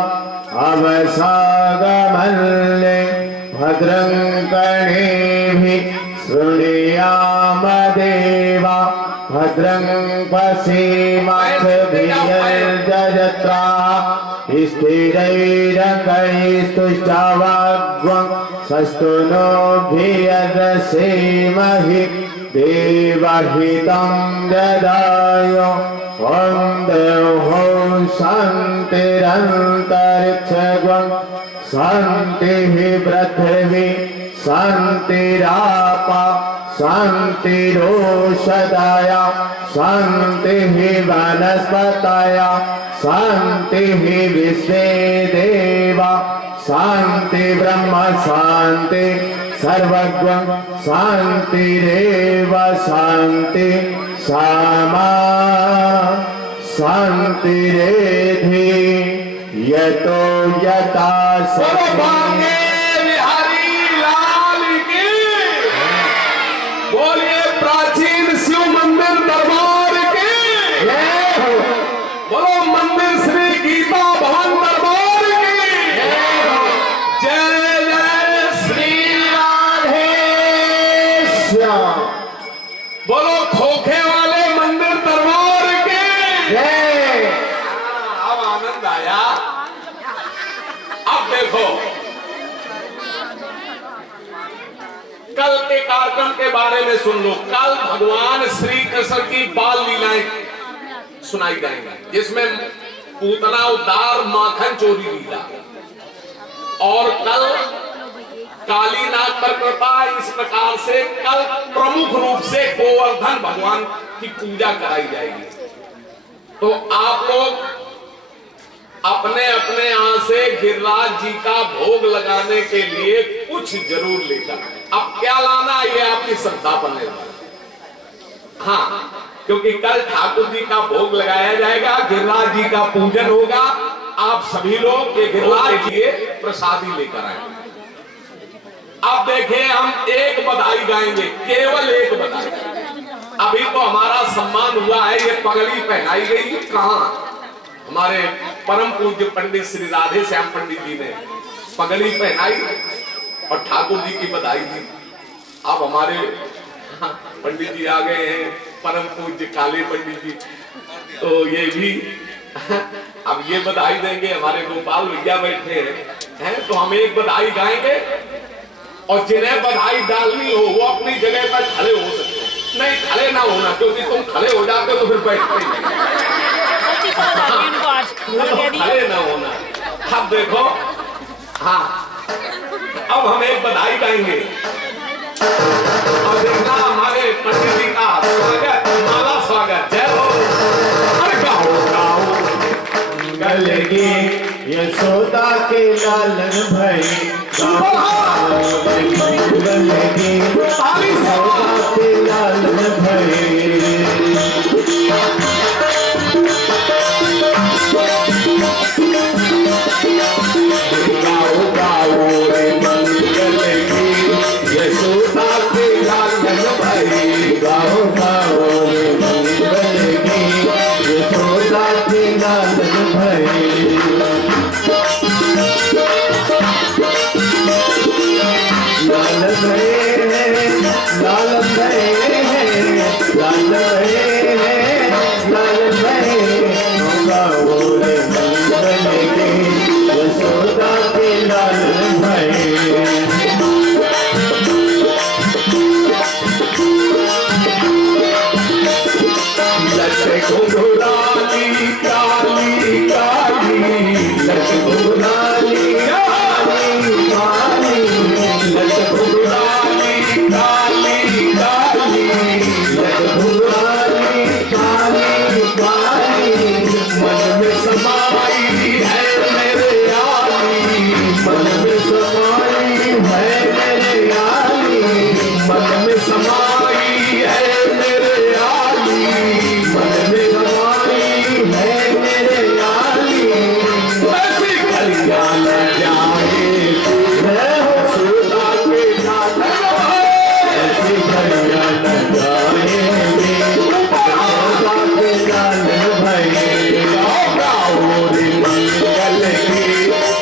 अवसागमल्ले भद्रं कर्णेभिः शृणुयाम देवा भद्रं पश्येमाक्षभिर्यजत्रा स्थिरैरङ्गैस्तुष्टवाग्वं सस्तु नो भियदसेमहि देवहितं ददाय ॐ देवो शान्तिरन्तरिक्षगं शान्तिः पृथिवी शान्तिरापा शान्तिरोषधय शान्तिः वनस्पतय शान्तिः विश्वे देवा शान्ति ब्रह्म शान्ति सर्वज्ञं शान्तिरेव शान्ति सामा शान्तिरेधि यतो यथा आनंद आया। अब देखो कल के कार्यक्रम के बारे में सुन लो। कल भगवान श्री कृष्ण की बाल लीलाएं सुनाई जाएंगी, जिसमें पूतना उद्धार माखन चोरी लीला, और कल काली नाग पर कृपा। इस प्रकार से कल प्रमुख रूप से गोवर्धन भगवान की पूजा कराई जाएगी। तो आप लोग अपने अपने यहां से गिरिराज जी का भोग लगाने के लिए कुछ जरूर लेकर, अब क्या लाना ये आपकी श्रद्धा पर निर्भर। हाँ, क्योंकि कल ठाकुर जी का भोग लगाया जाएगा, गिरिराज जी का पूजन होगा। आप सभी लोग ये गिरिराज जी प्रसादी लेकर आएंगे। अब देखिए हम एक बधाई गाएंगे, केवल एक बधाई। अभी तो हमारा सम्मान हुआ है, ये पगड़ी पहनाई गई कहाँ? हमारे परम पूज्य पंडित श्री राधे श्याम पंडित जी ने पगड़ी पहनाई और ठाकुर जी की बधाई दी। अब हमारे पंडित जी आ गए हैं, परम पूज्य काले पंडित जी, तो ये भी अब ये बधाई देंगे। हमारे गोपाल भैया बैठे हैं, तो हम एक बधाई गाएंगे और जिन्हें बधाई डालनी हो वो अपनी जगह पर खड़े हो सकते हैं। नहीं, खड़े ना होना, क्योंकि तुम खड़े हो जाते हो तो फिर बैठते नहीं। खड़े ना होना। अब देखो, हाँ, अब हम एक बधाई गाएंगे और देखना हमारे पंडित जी का स्वागत, माला स्वागत। जय हो। अरे गाओ गाओ गलगी यशोदा के लालन भाई, गलगी यशोदा के लालन भाई। गाओ गाओ रे गलगी यशोदा के लालन भाई, गाओ गाओ रे गलगी यशोदा के लालन भाई। लाल भये लाल भये लाल भये लाल भये, गाओ रे गलगी यशोदा के लालन भाई। लट घुंघराली काली काली, लट घुंघराली काली काली, लट घुंघराली काली काली, लट घुंघराली काली काली। मन में समाई है मेरे आली, मन में समाई है मेरे आली, मन में समाई है मेरे आली, मन में समाई है मेरे आली। ऐसी गलियां न जाए मैं हो सुधा के नाथ, ऐसी गलियां न जाए सुधा के नाथ भाई। गाओ रे मंगल की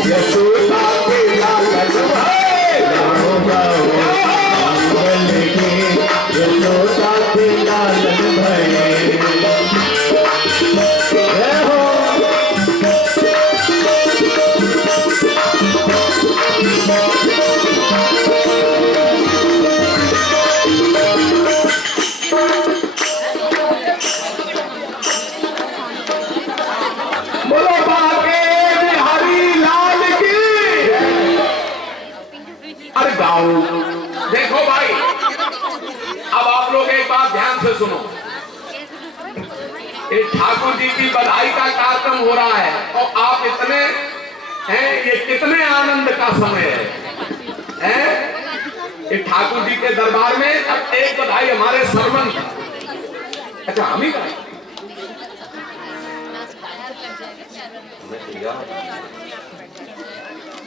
यशोदा के लाल भाई, गाओ गाओ मंगल की यशोदा के लाल भाई। जय हो। बोलो बाके बिहारी लाल की। अरे गाओ। देखो भाई, अब आप लोग एक बात ध्यान से सुनो। ये ठाकुर जी की बधाई का कार्यक्रम हो रहा है, तो आप इतने हैं, ये कितने आनंद का समय है? ये ठाकुर जी के दरबार में अब एक बधाई हमारे सरमन। अच्छा, हम ही गाए?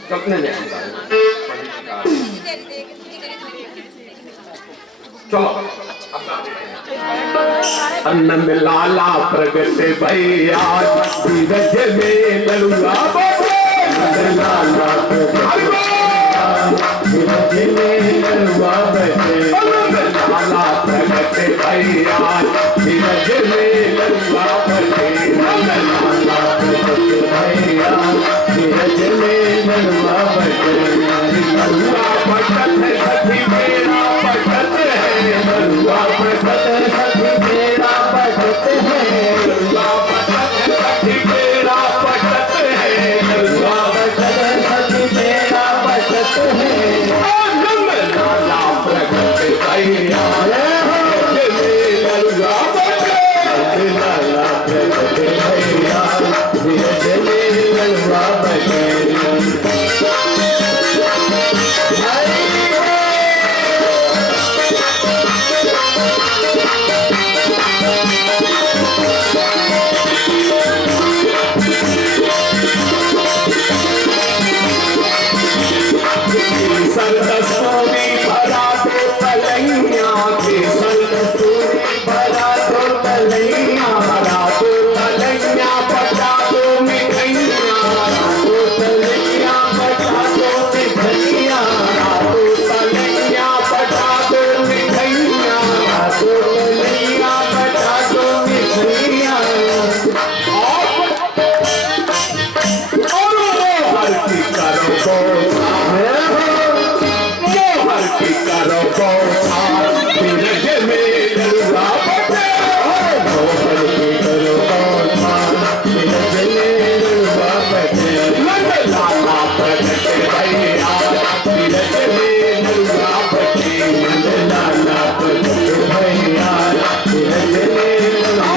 कितने में चलो नंद लाला प्रगट भैया धीरज में लड़ुआ, नंद लाला धीरज में लड़ुआ बैठे, लाला प्रगट भैया भैया धीरज में लड़ुआ बटे नंद लाला प्रगट भैया धीरज में लड़ुआ बटे लड़ुआ पटत है सखी मेरा पटत है लड़ुआ पटत है सखी मेरा पटत है लड़ुआ पटत है सखी मेरा पटत है लड़ुआ पटत है सखी मेरा पटत है नंद लाला प्रगट भैया लड़ुआ बटे लाला प्रगट भैया धीरज में लड़ुआ बटे सरदस्तूरी भरा दो तलैया के सरदस्तूरी भरा दो तलैया भरा दो तलैया बचा दो मिठैया दो तलैया बचा दो मिठैया दो तलैया बचा दो मिठैया दो तलैया बचा दो मिठैया और हर की करो करो बौछार धीरज में लड़ुआ बटे मोहर की करो बौछार धीरज में लड़ुआ बटे नंद लाला प्रगट भैया धीरज में लड़ुआ बटे नंद लाला प्रगट भैया धीरज में लड़ुआ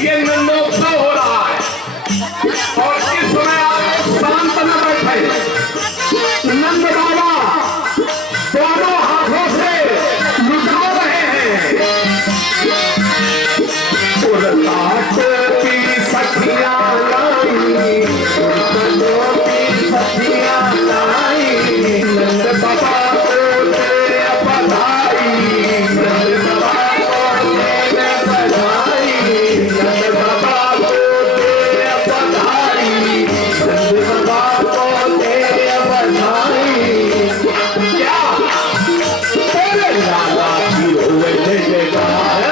ये नंदोत्सव हो रहा है और इस समय आप शांत न बैठे नंद बाबा दोनों हाथों से लुटा रहे हैं उड़ताट की सखियां लाई उड़ताटों की सखियां लाई नंद बाबा को दे बधाई नंद बाबा को दे बधाई नंद बाबा को दे बधाई नंद बाबा को दे बधाई क्या तेरे लाला की हुए जयकार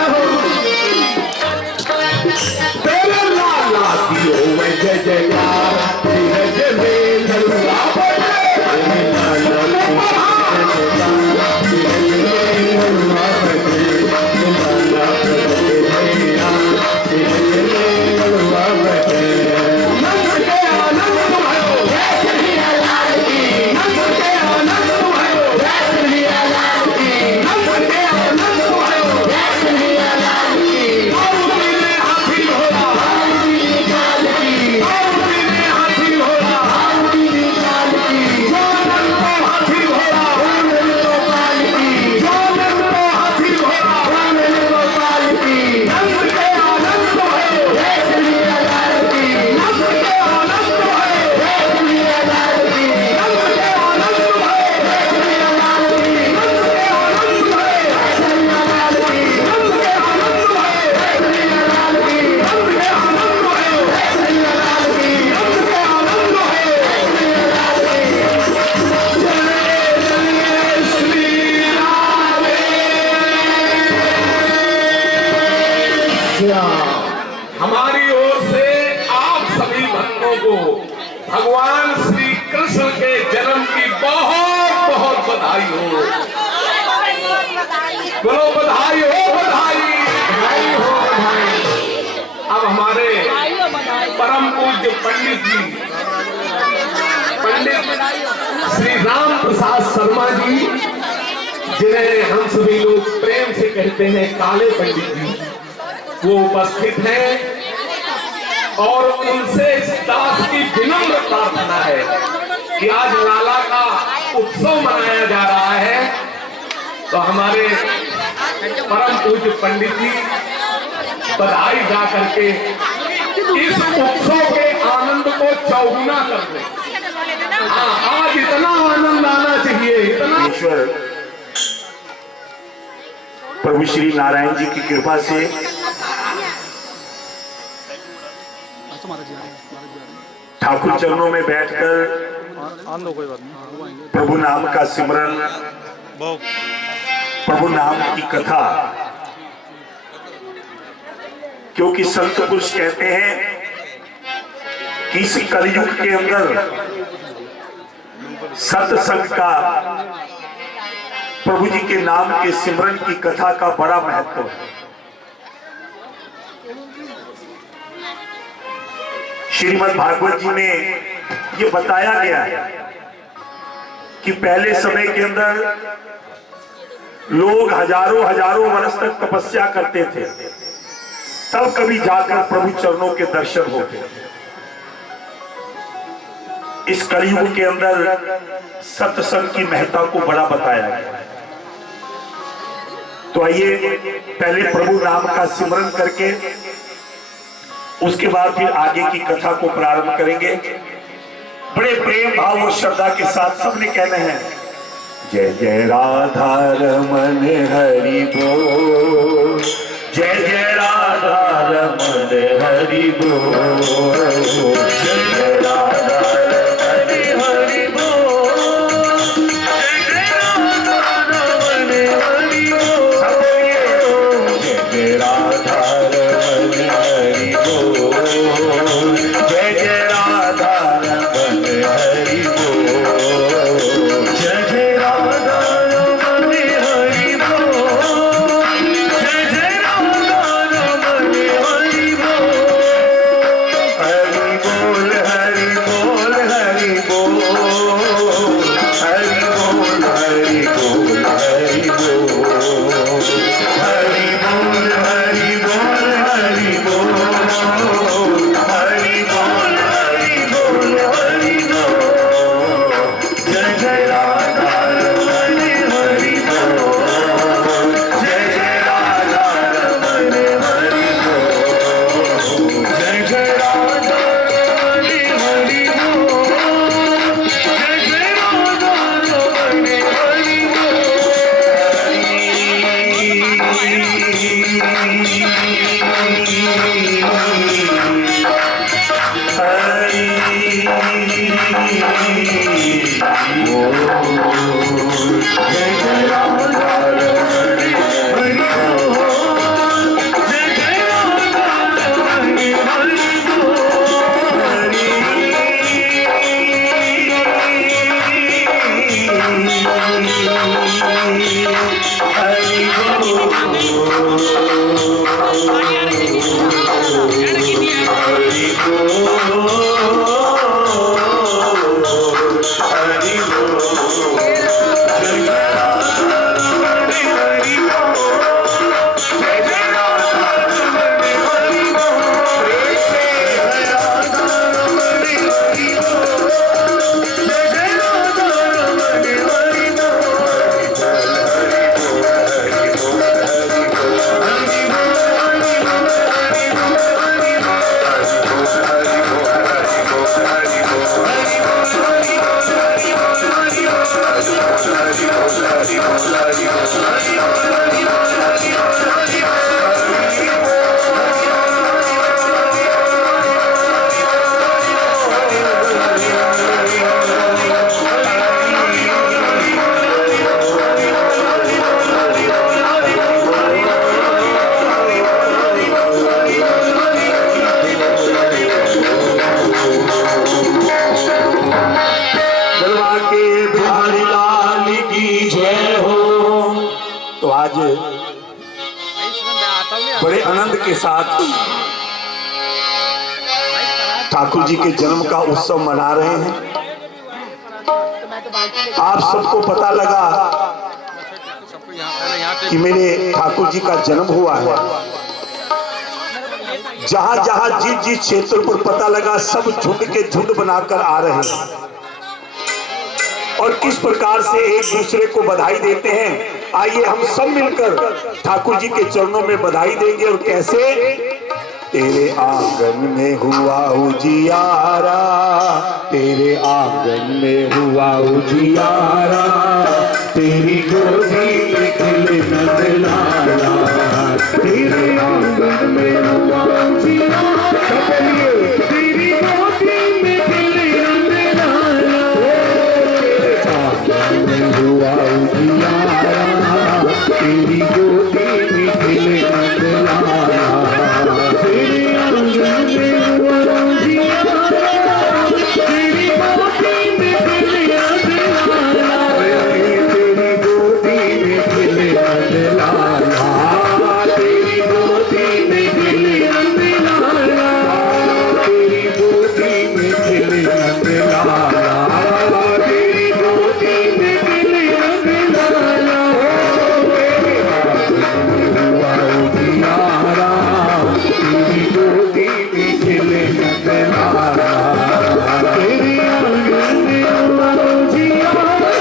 तेरे लाला की हुए जय जयकार धीरज में लड़ुआ बटे तेरे लाला की धीरज में लड़ुआ बटे लाला प्रगट भैया धीरज में लड़ुआ बटे नंद के आनंद भयो जय कन्हैया लाल की नंद के आनंद भयो जय कन्हैया लाल की नंद के आनंद भयो जय कन्हैया लाल की मारुति ने हाथी घोड़ा मारुति ने काल की मारुति ने हाथी घोड़ा मारुति ने काल की जो नंदो हाथी घोड़ा नंदो काल की जो नंदो हाथी घोड़ा नंदो काल की नंद के आनंद भयो जय कन्हैया लाल की नंद के आनंद भयो जय कन्हैया लाल की नंद के आनंद भयो जय कन्हैया लाल की नंद के आनंद भयो जय कन्हैया लाल की नंद के आनंद भयो जय कन्हैया लाल की नंद के आनंद भयो जय कन्हैया लाल की नंद के आनंद भयो जय कन्हैया लाल की जय जय श्री राधे हमारी ओर से आप सभी भक्तों को भगवान श्री कृष्ण के जन्म की बहुत बहुत बधाई हो बोलो बधाई हो बधाई बधाई हो बधाई अब हमारे परम पूज्य पंडित जी पंडित श्री राम प्रसाद शर्मा जी जिन्हें हम सभी लोग प्रेम से कहते हैं काले पंडित जी वो उपस्थित हैं और उनसे इस दास की विनम्र प्रार्थना है कि आज लाला का उत्सव मनाया जा रहा है तो हमारे परम पूज्य पंडित जी बधाई जा करके इस उत्सव के आनंद को चौगुना कर दे। हाँ, आज इतना आनंद आना चाहिए, इतना। ईश्वर प्रभु श्री नारायण जी की कृपा से ठाकुर चरणों में बैठकर प्रभु नाम का सिमरन, प्रभु नाम की कथा, क्योंकि संत पुरुष कहते हैं कि इस कलयुग के अंदर सत्संग का, प्रभु जी के नाम के सिमरन की कथा का बड़ा महत्व है। श्रीमद् भागवत जी में ये बताया गया है कि पहले समय के अंदर लोग हजारों हजारों वर्ष तक तपस्या करते थे, तब कभी जाकर प्रभु चरणों के दर्शन होते। इस कलयुग के अंदर सत्संग की महत्ता को बड़ा बताया गया। तो आइए पहले प्रभु नाम का सिमरन करके उसके बाद फिर आगे की कथा को प्रारंभ करेंगे। बड़े प्रेम भाव और श्रद्धा के साथ सबने कहना है, जय जय राधा रमन हरि बोल, जय जय राधा रमन हरि बोल, जय जय राधा रमन हरि बोल, जय जय राधा रमन हरि बोल, जय जय राधा रमन हरि बोल, जय जय राधा रमन हरि बोल, जय जय राधा रमन हरि बोल, जय जय राधा रमन हरि बोल, हरि बोल हरि बोल हरि बोल, हरि बोल हरि बोल, हरि बोल हरि बोल, हरि बोल हरि बोल, हरि बोल हरि बोल, हरि बोल, जय जय राधा रमन हरि बोल, जय जय राधा रमन हरि बोल, जय जय राधा रमन हरि बोल, जय जय राधा रमन हरि बड़े आनंद के साथ ठाकुर जी के जन्म का उत्सव मना रहे हैं। आप सबको पता लगा कि मेरे ठाकुर जी का जन्म हुआ है। जहां जहां जिस जिस क्षेत्र पर पता लगा सब झुंड के झुंड बनाकर आ रहे हैं। और किस प्रकार से एक दूसरे को बधाई देते हैं। आइए हम सब मिलकर ठाकुर जी के चरणों में बधाई देंगे। और कैसे? तेरे आंगन में हुआ उजियारा, तेरे आंगन में हुआ उजियारा, तेरी गोदी में खिले नंदलाला, तेरे आंगन में हुआ उजियारा, तेरी गोदी में खिले नंदलाला, तेरे आंगन में हुआ उजियारा, तेरी गोदी में खिले नंदलाला, तेरी आंगन में हुआ उजियारा, तेरी गोदी में खिले नंदलाला, तेरी गोदी में खिले नंदलाला, तेरी गोदी में खिले नंदलाला, तेरी गोदी में खिले नंदलाला, तेरी गोदी में खिले नंदलाला, हुआ उजियारा, तेरी गोदी में खिले नंदलाला, तेरी आंगन में हुआ उजियारा,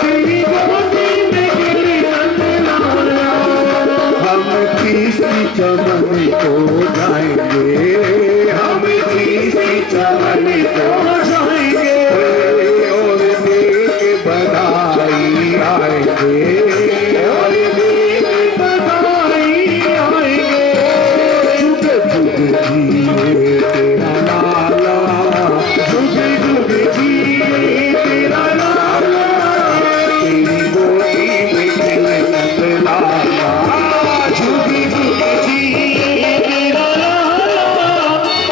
तेरी गोदी में खिले नंदलाला। हम किसी चमन को जाएंगे, हम किसी चमन को जाएंगे, और देख बधाई आएंगे, और देख बधाई आएंगे, जुग जुग जिए तेरा लाला, जुग जुग जिए तेरा लाला, तेरी गोदी में खिले नंदलाला, जुग जुग जिए तेरा लाला,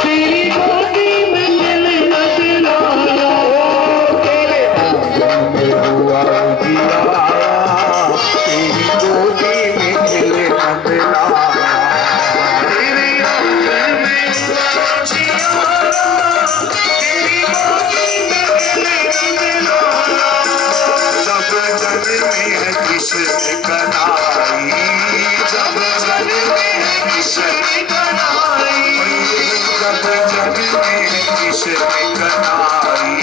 तेरी गोदी में खिले नंदलाला, तेरे आंगन में हुआ उजियारा, तेरी गोदी में खिले नंदलाला, तेरे आंगन में हुआ उजियारा, तेरी गोदी में खिले नंदलाला। जब जग में है किसने कनाई, जब जग में है किसने कनाई, जब जग में है किसने कनाई,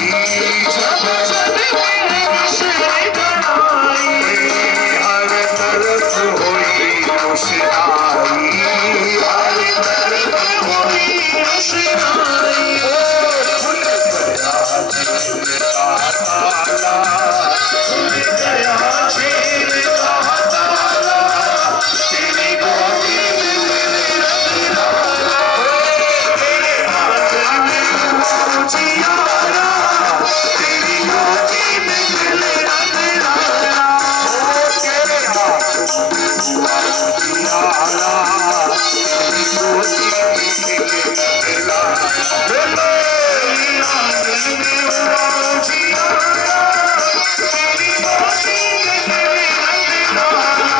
जब जग में है किसने कनाई, हर तरफ हुई रोशनाई, हर तरफ हुई रोशनाई, खुल गया दिल का ताला, खुल गया झील का ताला, तेरी गोदी में खिले नंदलाला, तेरे आंगन में हुआ उजियारा, तेरी गोदी में खिले नंदलाला, तेरे आंगन में हुआ उजियारा, तेरी गोदी में खिले नंदलाला, तेरे आंगन में हुआ उजियारा, तेरी गोदी में खिले नंदलाला।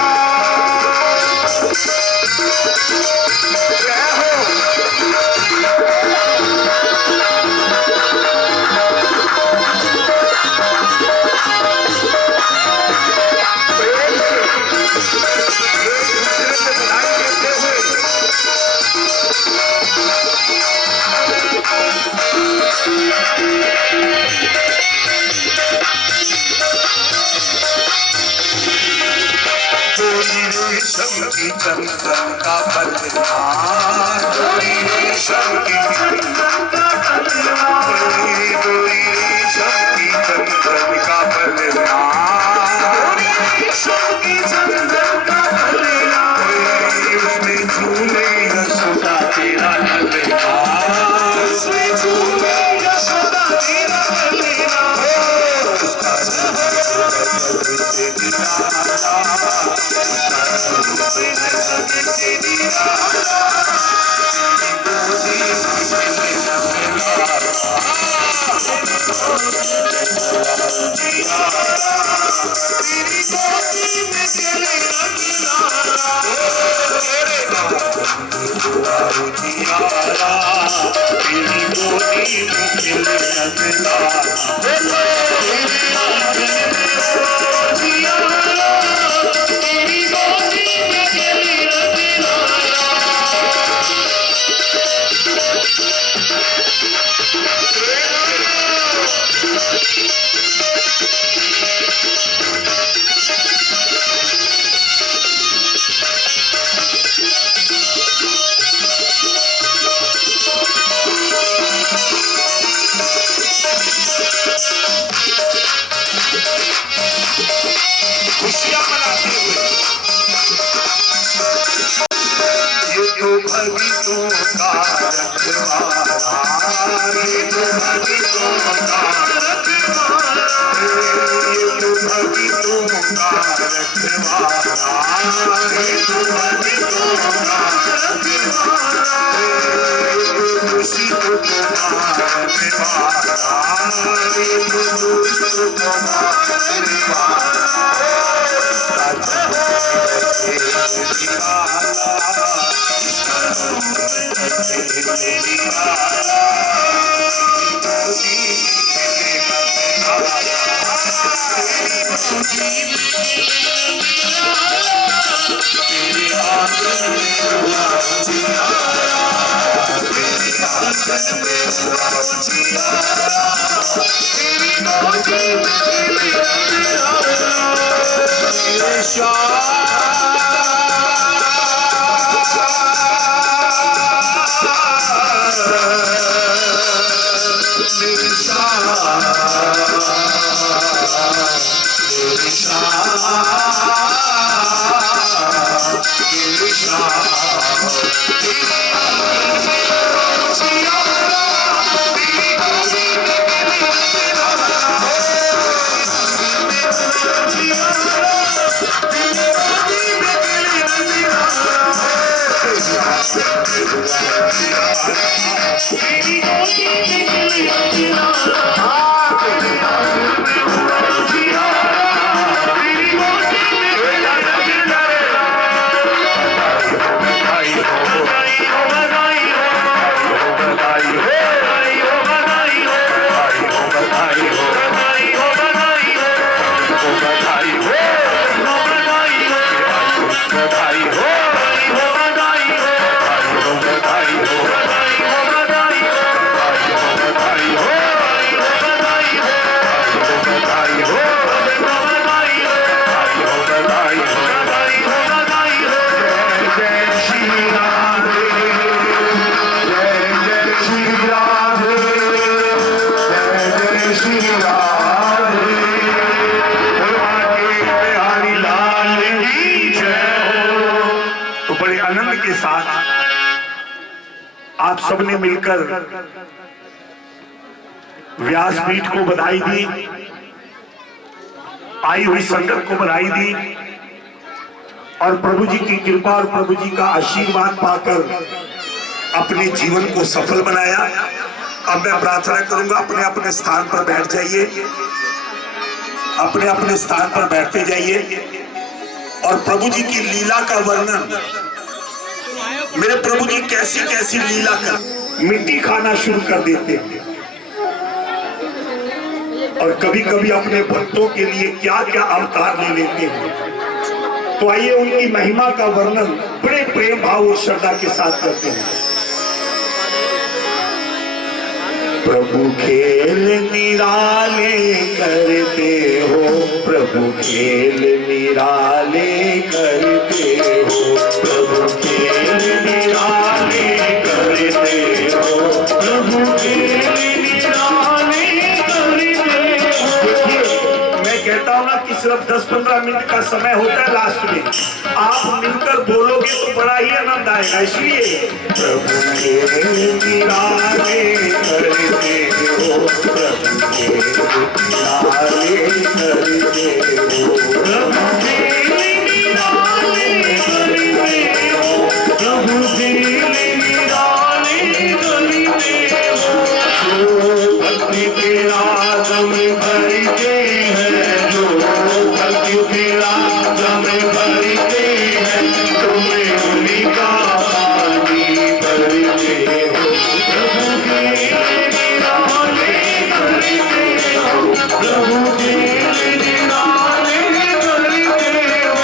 जय हो। प्रेम से एक दूसरे से बधाई देते हुए चोरी रेशम की चंदन का बदला, चोरी रेशम की चंदन का बदला, चोरी रेशम की चंदन का बदला, चोरी रेशम की चंदन का बदला, उसमें झूले यशोदा तेरा ललना, उसमें झूले यशोदा तेरा ललना, उसका रूप जग से निराला, उसका रूप जग से निराला, तेरी गोदी में खिले नंदलाला, तेरी गोदी में खिले नंदलाला, तेरे आंगन में हुआ उजियारा, तेरी गोदी में खिले नंदलाला, तेरे आंगन में हुआ उजियारा, तेरी गोदी में खिले नंदलाला। ये तो भक्तों का रखवाला, ये तो भक्तों का रखवाला, ये तो भक्तों का रखवाला, खुशी को तुम्हारे वाला, ये तो दुख को तुम्हारे वाला, के साथ आप सबने मिलकर व्यासपीठ को बधाई दी, आई हुई संगत को बधाई दी और प्रभु जी की कृपा और प्रभु जी का आशीर्वाद पाकर अपने जीवन को सफल बनाया। अब मैं प्रार्थना करूंगा, अपने अपने स्थान पर बैठ जाइए, अपने अपने स्थान पर बैठते जाइए और प्रभु जी की लीला का वर्णन, मेरे प्रभु जी कैसी कैसी लीला कर मिट्टी खाना शुरू कर देते हैं और कभी कभी अपने भक्तों के लिए क्या क्या अवतार ले लेते हैं। तो आइए उनकी महिमा का वर्णन बड़े प्रेम भाव और श्रद्धा के साथ करते हैं। प्रभु खेल निराले करते हो, प्रभु खेल निराले करते हो, प्रभु खेल निराले करते हो, प्रभु खेल निराले करते हो। मैं कहता हूँ ना कि सिर्फ 10-15 मिनट का समय होता है, लास्ट में आप मिलकर बोलोगे तो बड़ा ही आनंद आएगा। इसलिए प्रभु खेल निराले करते हो, प्रभु खेल निराले करते हो, प्रभु खेल निराले करते हो, प्रभु खेल निराले करते हो। जो भक्ति तेरा दम भरते हैं, जो भक्ति तेरा दम भरते हैं, तुम्हें उन्हीं का पानी भरते हो। प्रभु खेल निराले करते हो, प्रभु खेल निराले करते हो।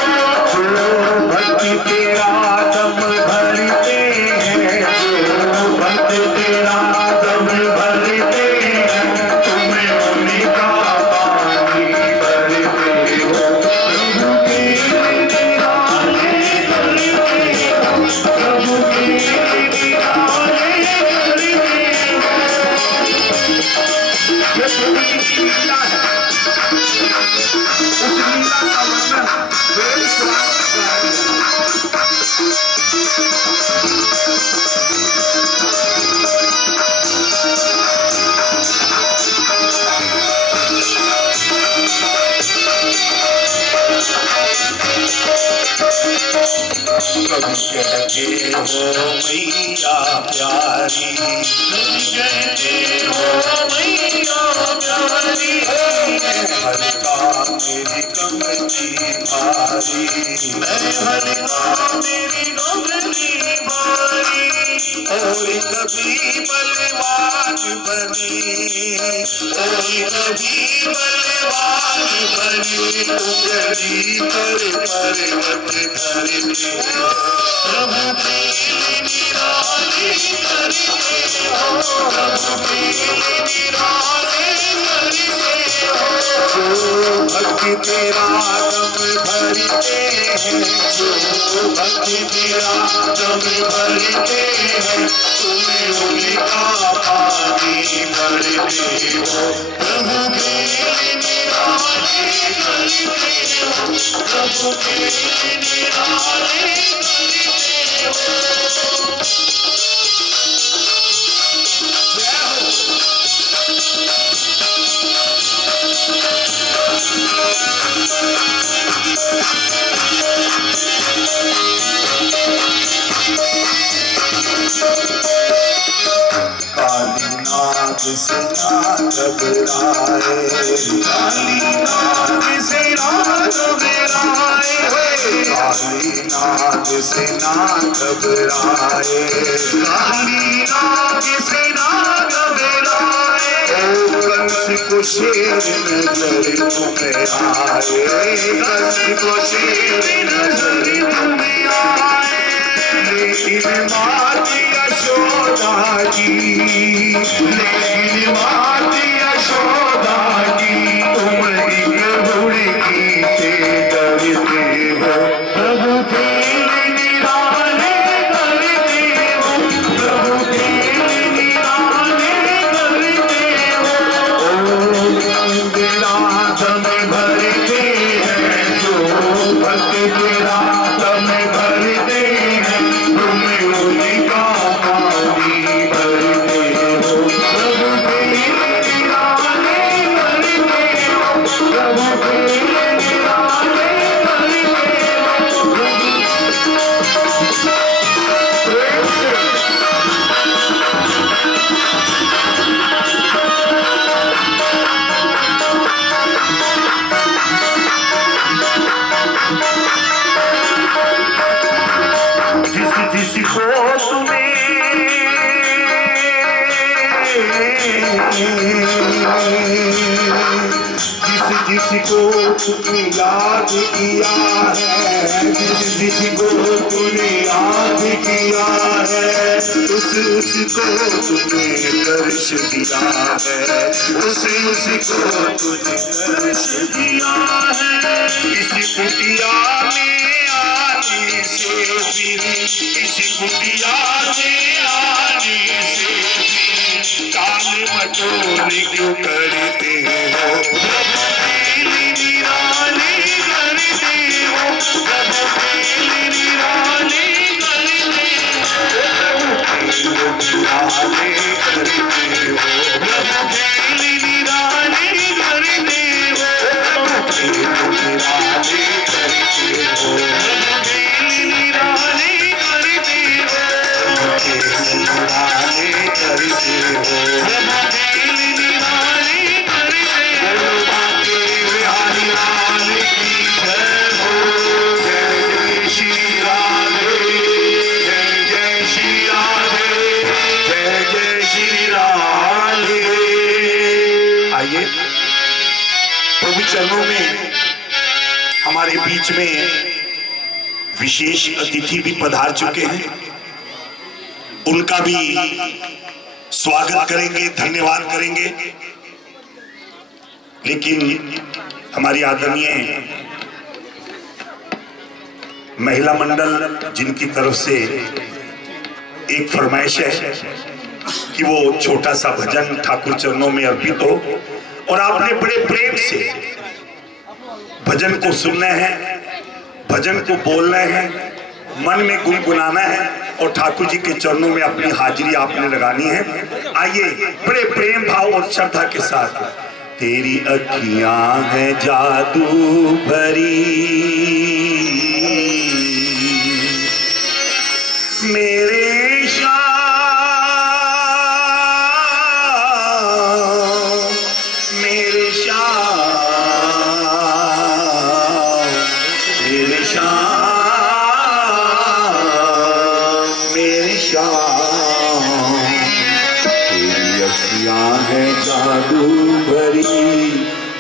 जो भक्ति तेरा दम भरते हैं, जो भक्ति तेरा दम भरते हैं, तुम्हें उन्हीं का पानी भरते हो। प्रभु खेल निराले करते हो, प्रभु खेल निराले करते हो। ये प्रभु जी की लीला है, उस लीला का वर्णन वेद पुराण में गाया गया है। कभी कहते हो मैया प्यारी, कभी कहते हो मैया प्यारी, हल्का मेरी कमली भारी, मैं हल्का मेरी कमली भारी, और कभी बलवान बनी, और कभी बलवान बनी, उंगली पर पर्वत धरते हो, प्रभु तेरी निराली करते हो, प्रभु तेरी निराली करते हो, जो भक्ति तेरा दम भरते हैं, जो भक्ति तेरा दम भरते हैं, तुम्हें उनका पानी भरते हो, प्रभु तेरी निराली करते हो, प्रभु तेरी निराली करते हो। काली नाग से ना घबराए, काली नाग से ना घबराए, काली नाग से ना घबराए, काली नाग से ना घबराए, कंस को शेर नजर तुम्हें आए, कंस को शेर नजर तुम्हें आए, लेकिन माती यशोदा जी, लेकिन माती यशोदा जी, तुम एक हुड़की से डरते हो, प्रभु तेरी निराले करते हो, प्रभु तेरी निराले करते हो, ओ तेरा दम भरते हैं, जो भक्त तेरा दम भरते हैं, तुम्हें उनका पानी भरते हो, प्रभु तेरी निराले करते हो, प्रभु तेरी निराले करते हो, जिस जिसको तुम्हें जिस जिसको तुमने याद किया है, जिस जिसको तुमने याद किया है, उसको तुमने दर्श दिया है, उसको तुमने दर्श दिया है, इस कुटिया में आने से फिर, इस कुटिया में आने से फिर, काल मटोल क्यों करते हो, प्रभु तेरी निराली करते हो, प्रभु तेरी निराली करते हो, प्रभु तेरी निराली करते हो, प्रभु तेरी निराली करते हो, प्रभु तेरी निराली करते हो, प्रभु तेरी निराली करते हो, प्रभु तेरी निराली करते हो, बाके बिहारी लाल की जय हो, जय जय श्री राधे, जय जय श्री राधे, जय जय श्री राधे। आइए प्रभु चरणों में हमारे बीच में विशेष अतिथि भी पधार चुके हैं, उनका भी स्वागत करेंगे, धन्यवाद करेंगे। लेकिन हमारी आदरणीय महिला मंडल जिनकी तरफ से एक फरमाइश है कि वो छोटा सा भजन ठाकुर चरणों में अर्पित हो, और आपने बड़े प्रेम से भजन को सुनना है, भजन को बोलना है, मन में गुनगुनाना है, और ठाकुर जी के चरणों में अपनी हाजिरी आपने लगानी है। आइए बड़े प्रेम भाव और श्रद्धा के साथ, तेरी अखियां हैं जादू भरी, मेरे श्याम, मेरे श्याम, मेरे श्याम, मेरे श्याम। तेरी अखियां है जादू भरी,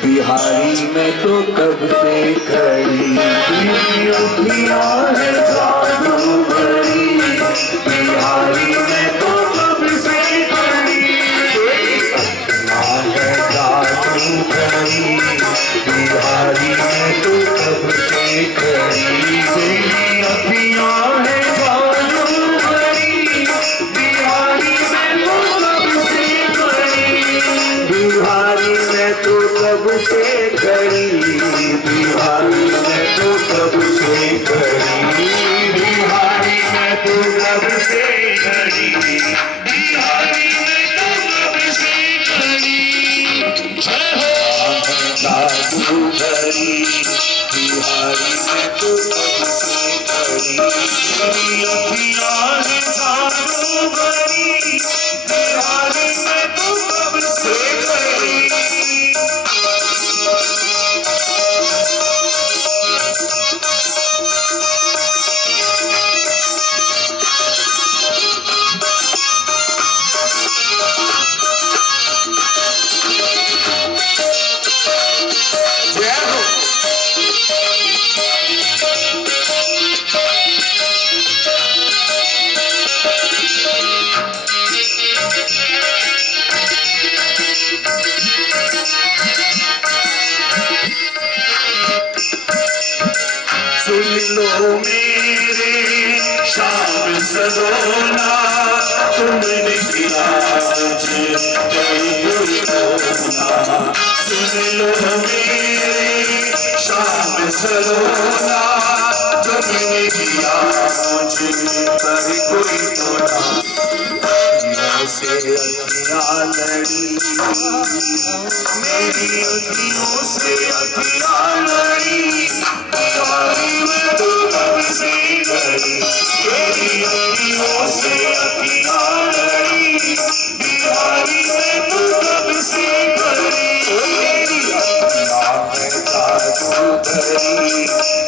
बिहारी में तो कब से खड़ी। तेरी अखियां है जादू भरी, बिहारी में तो कब से खड़ी। तेरी अखियां है जादू भरी, बिहारी में तो कब से खड़ी। तेरी अखियां है जादू भरी, बिहारी में तो कब से खड़ी। बिहारी में तो कब से खड़ी, बिहारी में तो कब से खड़ी, बिहारी में तो कब से खड़ी, बिहारी में तो कब से खड़ी। जादू भरी, बिहारी में तो कब से खड़ी। तेरी अखियां है जादू भरी, बिहारी में तो कब से खड़ी। सुन लो मेरे शाम सलोना, तुमने किया मुझे कोई होना। सुन लो मेरे शाम सलोना, तुमने किया मुझे कोई होना। अखियों से अखियां लड़ी, मेरी अखियों से अखियां लड़ी। बिहारी में तो कब से खड़ी, तेरी अखियों से अखियां लड़ी। बिहारी में तो कब से खड़ी। तेरी अखियां है जादू भरी,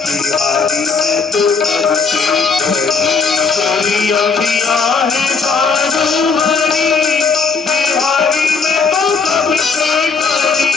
बिहारी में तो कब से खड़ी। तेरी अखियां है जादू भरी, बिहारी में तो कब से खड़ी।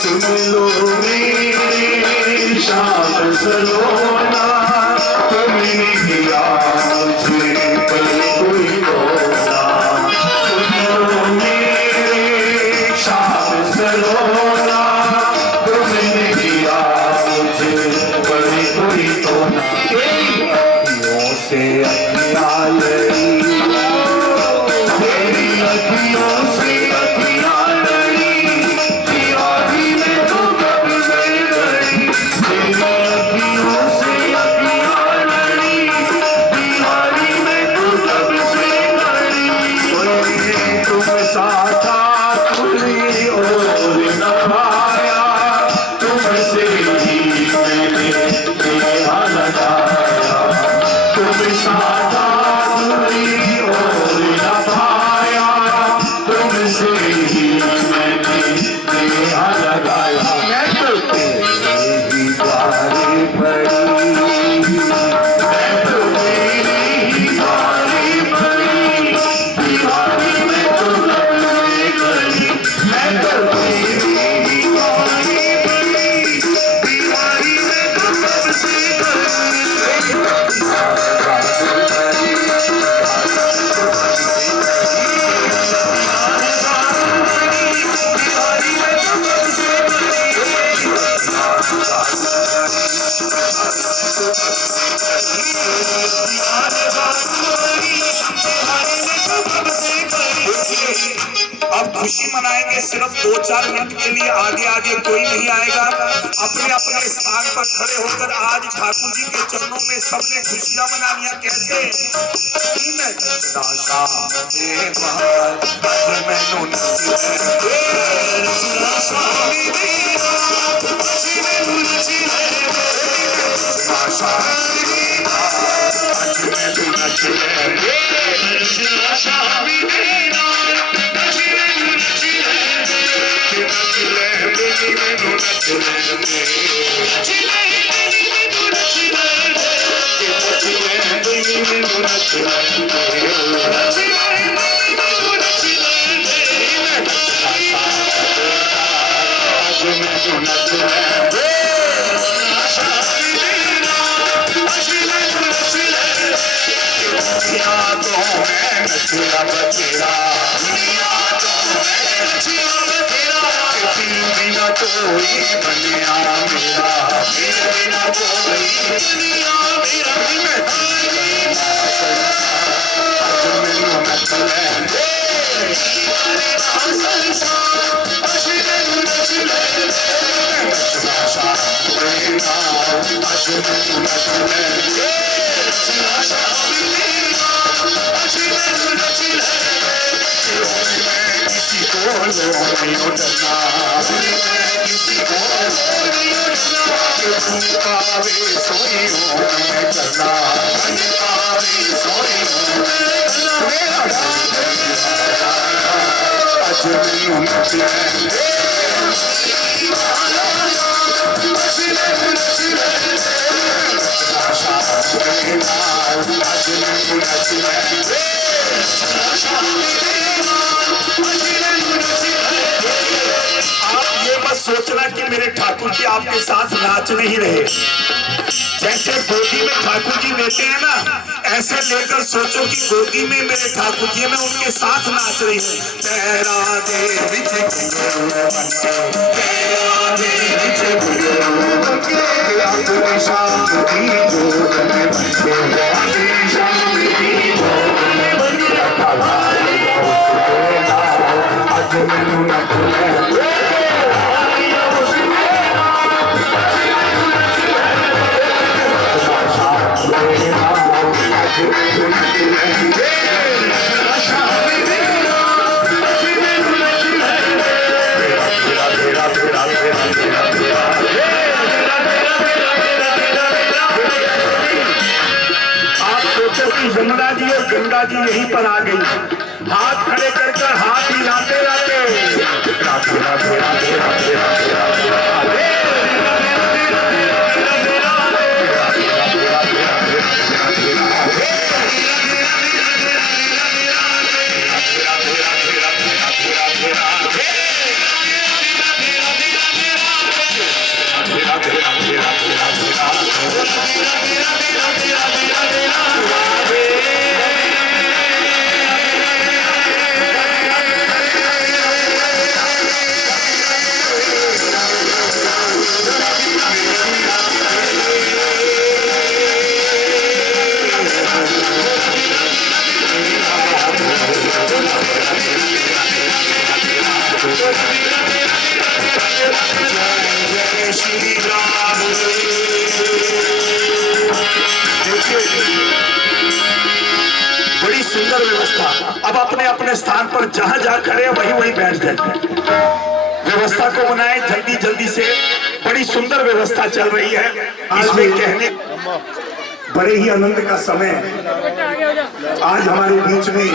सुन लो मेरे शाम सलोना, तुमने किया मुझे कोई होना। सुन लो मेरे शाम सलोना, तुमने किया मुझे कोई होना। अखियों से अखियां लड़ी, तेरी अखियों से अखियां लड़ी। बिहारी में तो कब से खड़ी, तेरी अखियों से अखियां लड़ी। बिहारी में तो कब से खड़ी। तुम साथा कोई और न पाया, तुमसे ही मैंने नेहा लगाया। तुम साथा कोई और न पाया, तुमसे ही मैंने नेहा लगाया। मैं तो तेरे ही द्वारे पड़ी, मैं तो तेरे ही द्वारे पड़ी। बिहारी में तो कब से खड़ी, मैं तो तेरे ही द्वारे पड़ी। बिहारी में तो कब से खड़ी। अब खुशी मनाएंगे सिर्फ 2-4 मिनट के लिए, आगे आगे कोई नहीं आएगा। अपने अपने स्थान पर खड़े होकर आज ठाकुर जी के चरणों में सबने खुशियां मनानियां। कैसे? सोचना कि मेरे ठाकुर जी आपके साथ नाच नहीं रहे। जैसे गोदी में ठाकुर जी लेते हैं ना, ऐसे लेकर सोचो कि गोदी में मेरे ठाकुर जी मैं उनके साथ नाच रही हूँ। यमुना जी और गंगा जी यहीं पर आ गई, हाथ खड़े कर हाथ हिलाते रहते। बड़ी सुंदर व्यवस्था। अब अपने अपने स्थान पर जहां जहां खड़े हैं वहीं वहीं बैठ जाए। व्यवस्था को बनाए जल्दी जल्दी से, बड़ी सुंदर व्यवस्था चल रही है। इसमें कहने बड़े ही आनंद का समय आज हमारे बीच में।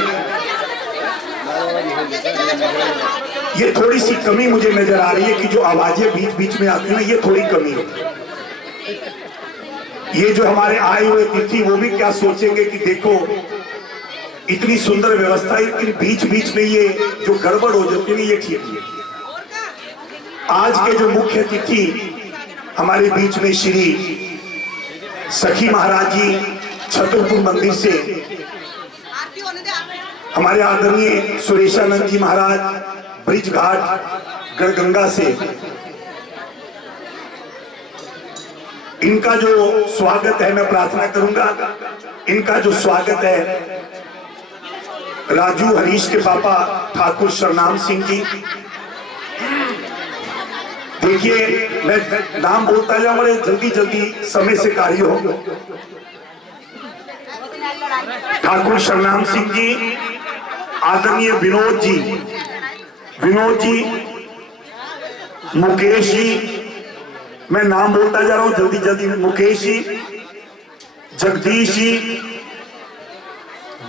ये थोड़ी सी कमी मुझे नजर आ रही है कि जो आवाजें बीच बीच में आती है ये थोड़ी कमी है। ये जो हमारे आए हुए तिथि वो भी क्या सोचेंगे कि देखो इतनी सुंदर व्यवस्था, लेकिन बीच बीच में ये जो गड़बड़ हो जाती है ये ठीक है। आज के जो मुख्य तिथि हमारे बीच में श्री सखी महाराज जी छतरपुर मंदिर से, हमारे आदरणीय सुरेशानंद जी महाराज ब्रिज घाट गढ़गंगा से, इनका जो स्वागत है मैं प्रार्थना करूंगा, इनका जो स्वागत है राजू हरीश के पापा ठाकुर शरनाम सिंह जी। देखिए मैं नाम बोलता जाऊं, बड़े जल्दी जल्दी समय से कार्य हो। ठाकुर शरनाम सिंह जी, आदरणीय विनोद जी, मुकेश जी, मैं नाम बोलता जा रहा हूं जल्दी जल्दी, मुकेश जी, जगदीश जी,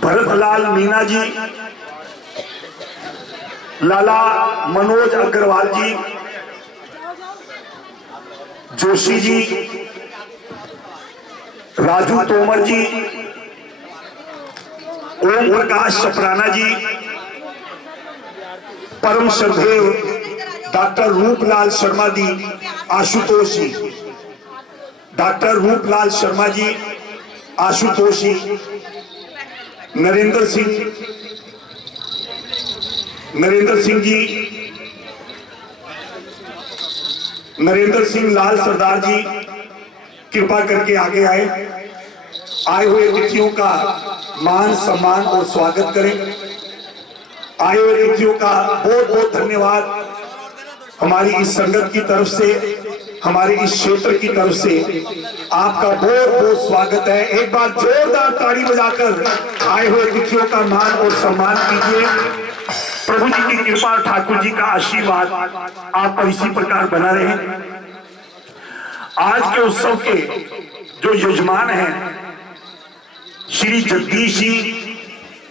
भरतलाल मीना जी, लाला मनोज अग्रवाल जी, जोशी जी, राजू तोमर जी, ओम प्रकाश चपराना जी, परम श्रद्धेय डॉक्टर रूपलाल शर्मा जी, आशुतोष जी, डॉक्टर रूपलाल शर्मा जी, आशुतोष जी, नरेंद्र सिंह लाल सरदार जी, कृपा करके आगे आए हुए अतिथियों का मान सम्मान और स्वागत करें। आए हुए अतिथियों का बहुत बहुत धन्यवाद हमारी इस संगत की तरफ से, हमारे इस क्षेत्र की तरफ से आपका बहुत बहुत स्वागत है। एक बार जोरदार ताली बजाकर आए हुए अतिथियों का मान और सम्मान कीजिए। प्रभु जी की कृपा और ठाकुर जी का आशीर्वाद आप पर इसी प्रकार बना रहे। आज के उत्सव के जो यजमान हैं श्री जगदीश जी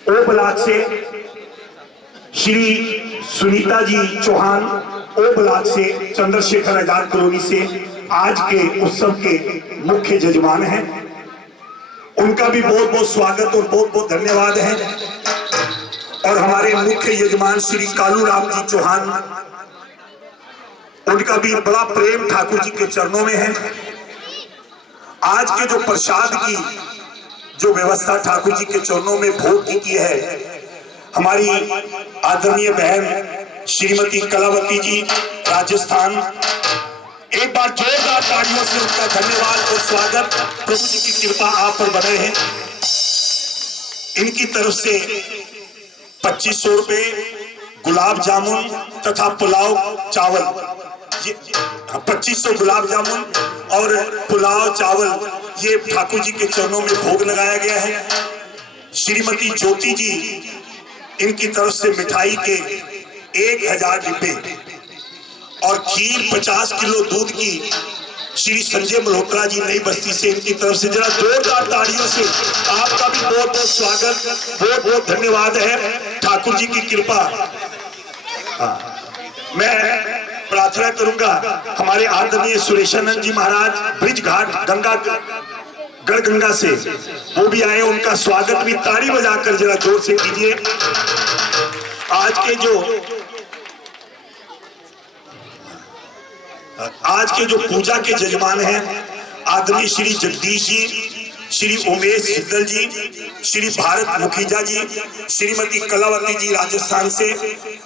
ओ ब्लॉक से, श्री सुनीता जी चौहान ओ ब्लॉक से, चंद्रशेखर आजाद कॉलोनी से आज के उत्सव के मुख्य यजमान हैं। उनका भी बहुत बहुत स्वागत और बहुत बहुत धन्यवाद है। और हमारे मुख्य यजमान श्री कालूराम जी चौहान, उनका भी बड़ा प्रेम ठाकुर जी के चरणों में है। आज के जो प्रसाद की जो व्यवस्था ठाकुर जी के चरणों में भोग की है, हमारी आदरणीय बहन श्रीमती कलावती जी राजस्थान, एक बार जोरदार तालियों से उनका धन्यवाद और स्वागत। प्रभु जी की कृपा आप पर बने हैं। इनकी तरफ से 2500 रुपए गुलाब जामुन तथा पुलाव चावल, 2500 गुलाब जामुन और पुलाव चावल ये ठाकुर जी के चरणों में भोग लगाया गया है। श्रीमती ज्योति जी, इनकी तरफ से मिठाई के 1000 डिब्बे और खीर 50 किलो दूध की श्री संजय मल्होत्रा जी नई बस्ती से, इनकी तरफ से जरा जोरदार तालियों से आपका भी बहुत बहुत स्वागत, बहुत बहुत धन्यवाद है। ठाकुर जी की कृपा। मैं प्रार्थना करूंगा हमारे आदरणीय सुरेशानंद जी महाराज ब्रिज घाट गढ़गंगा से, वो भी आए, उनका स्वागत भी ताली बजाकर जरा जोर से कीजिए। आज के जो पूजा के जजमान हैं आदरणीय श्री जगदीश जी, श्री उमेश सिद्धल जी, श्री भारत मुखीजा जी, श्रीमती कलावती जी राजस्थान से,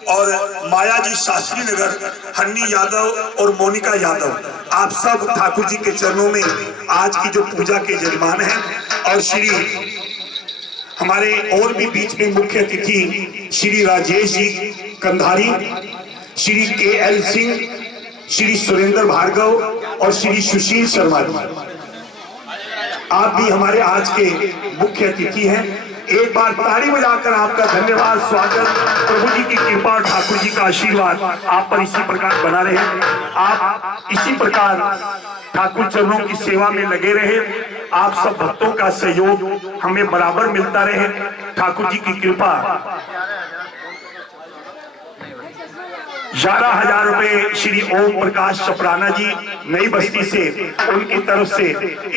और माया जी शास्त्री नगर, हन्नी यादव और मोनिका यादव, आप सब ठाकुर जी के चरणों में आज की जो पूजा के जजमान हैं। और श्री हमारे और भी बीच में मुख्य अतिथि श्री राजेश जी कंधारी, श्री KL सिंह, श्री सुरेंद्र भार्गव और श्री सुशील शर्मा जी, आप भी हमारे आज के मुख्य अतिथि हैं। एक बार ताली बजाकर आपका धन्यवाद, स्वागत। प्रभु जी की कृपा और ठाकुर जी का आशीर्वाद आप पर इसी प्रकार बना रहे। आप इसी प्रकार ठाकुर चरणों की सेवा में लगे रहे। आप सब भक्तों का सहयोग हमें बराबर मिलता रहे। ठाकुर जी की कृपा। 11,000 रुपए श्री ओम प्रकाश चपराना जी नई बस्ती से, उनकी तरफ से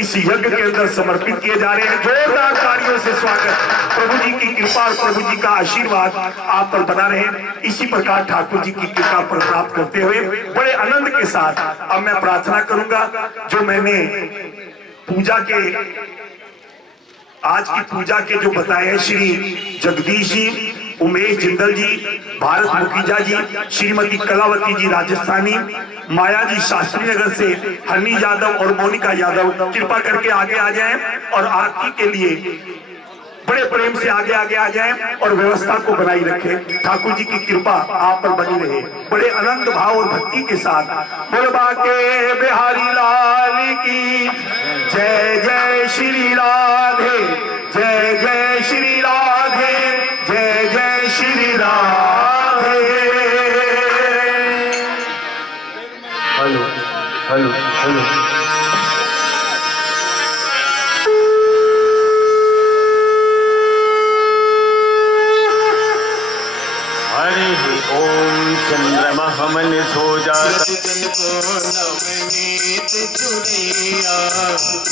इस यज्ञ के अंदर समर्पित किए जा रहे हैं। जोरदार तालियों से स्वागत। प्रभु जी की कृपा और प्रभु जी का आशीर्वाद आप पर बना रहे। इसी प्रकार ठाकुर जी की कृपा पर प्राप्त करते हुए बड़े आनंद के साथ अब मैं प्रार्थना करूंगा, जो मैंने पूजा के आज की पूजा के जो बताए हैं श्री जगदीश जी, उमेश जिंदल जी, भारत मुखीजा जी, श्रीमती कलावती जी राजस्थानी, माया जी शास्त्री नगर से, हनी यादव और मोनिका यादव, कृपा करके आगे आ जाएं और आरती के लिए बड़े प्रेम से आगे आगे आ जाएं और व्यवस्था को बनाई रखें। ठाकुर जी की कृपा आप पर बनी रहे। बड़े आनंद भाव और भक्ति के साथ बोल बाके बिहारी लाल की जय जय श्री राधे, जय जय श्री राधे, जय जय Shri Radhe. Hello hello hello. ओम चंद्रमा हमन सो जाता जन को नवनीत चुनैया,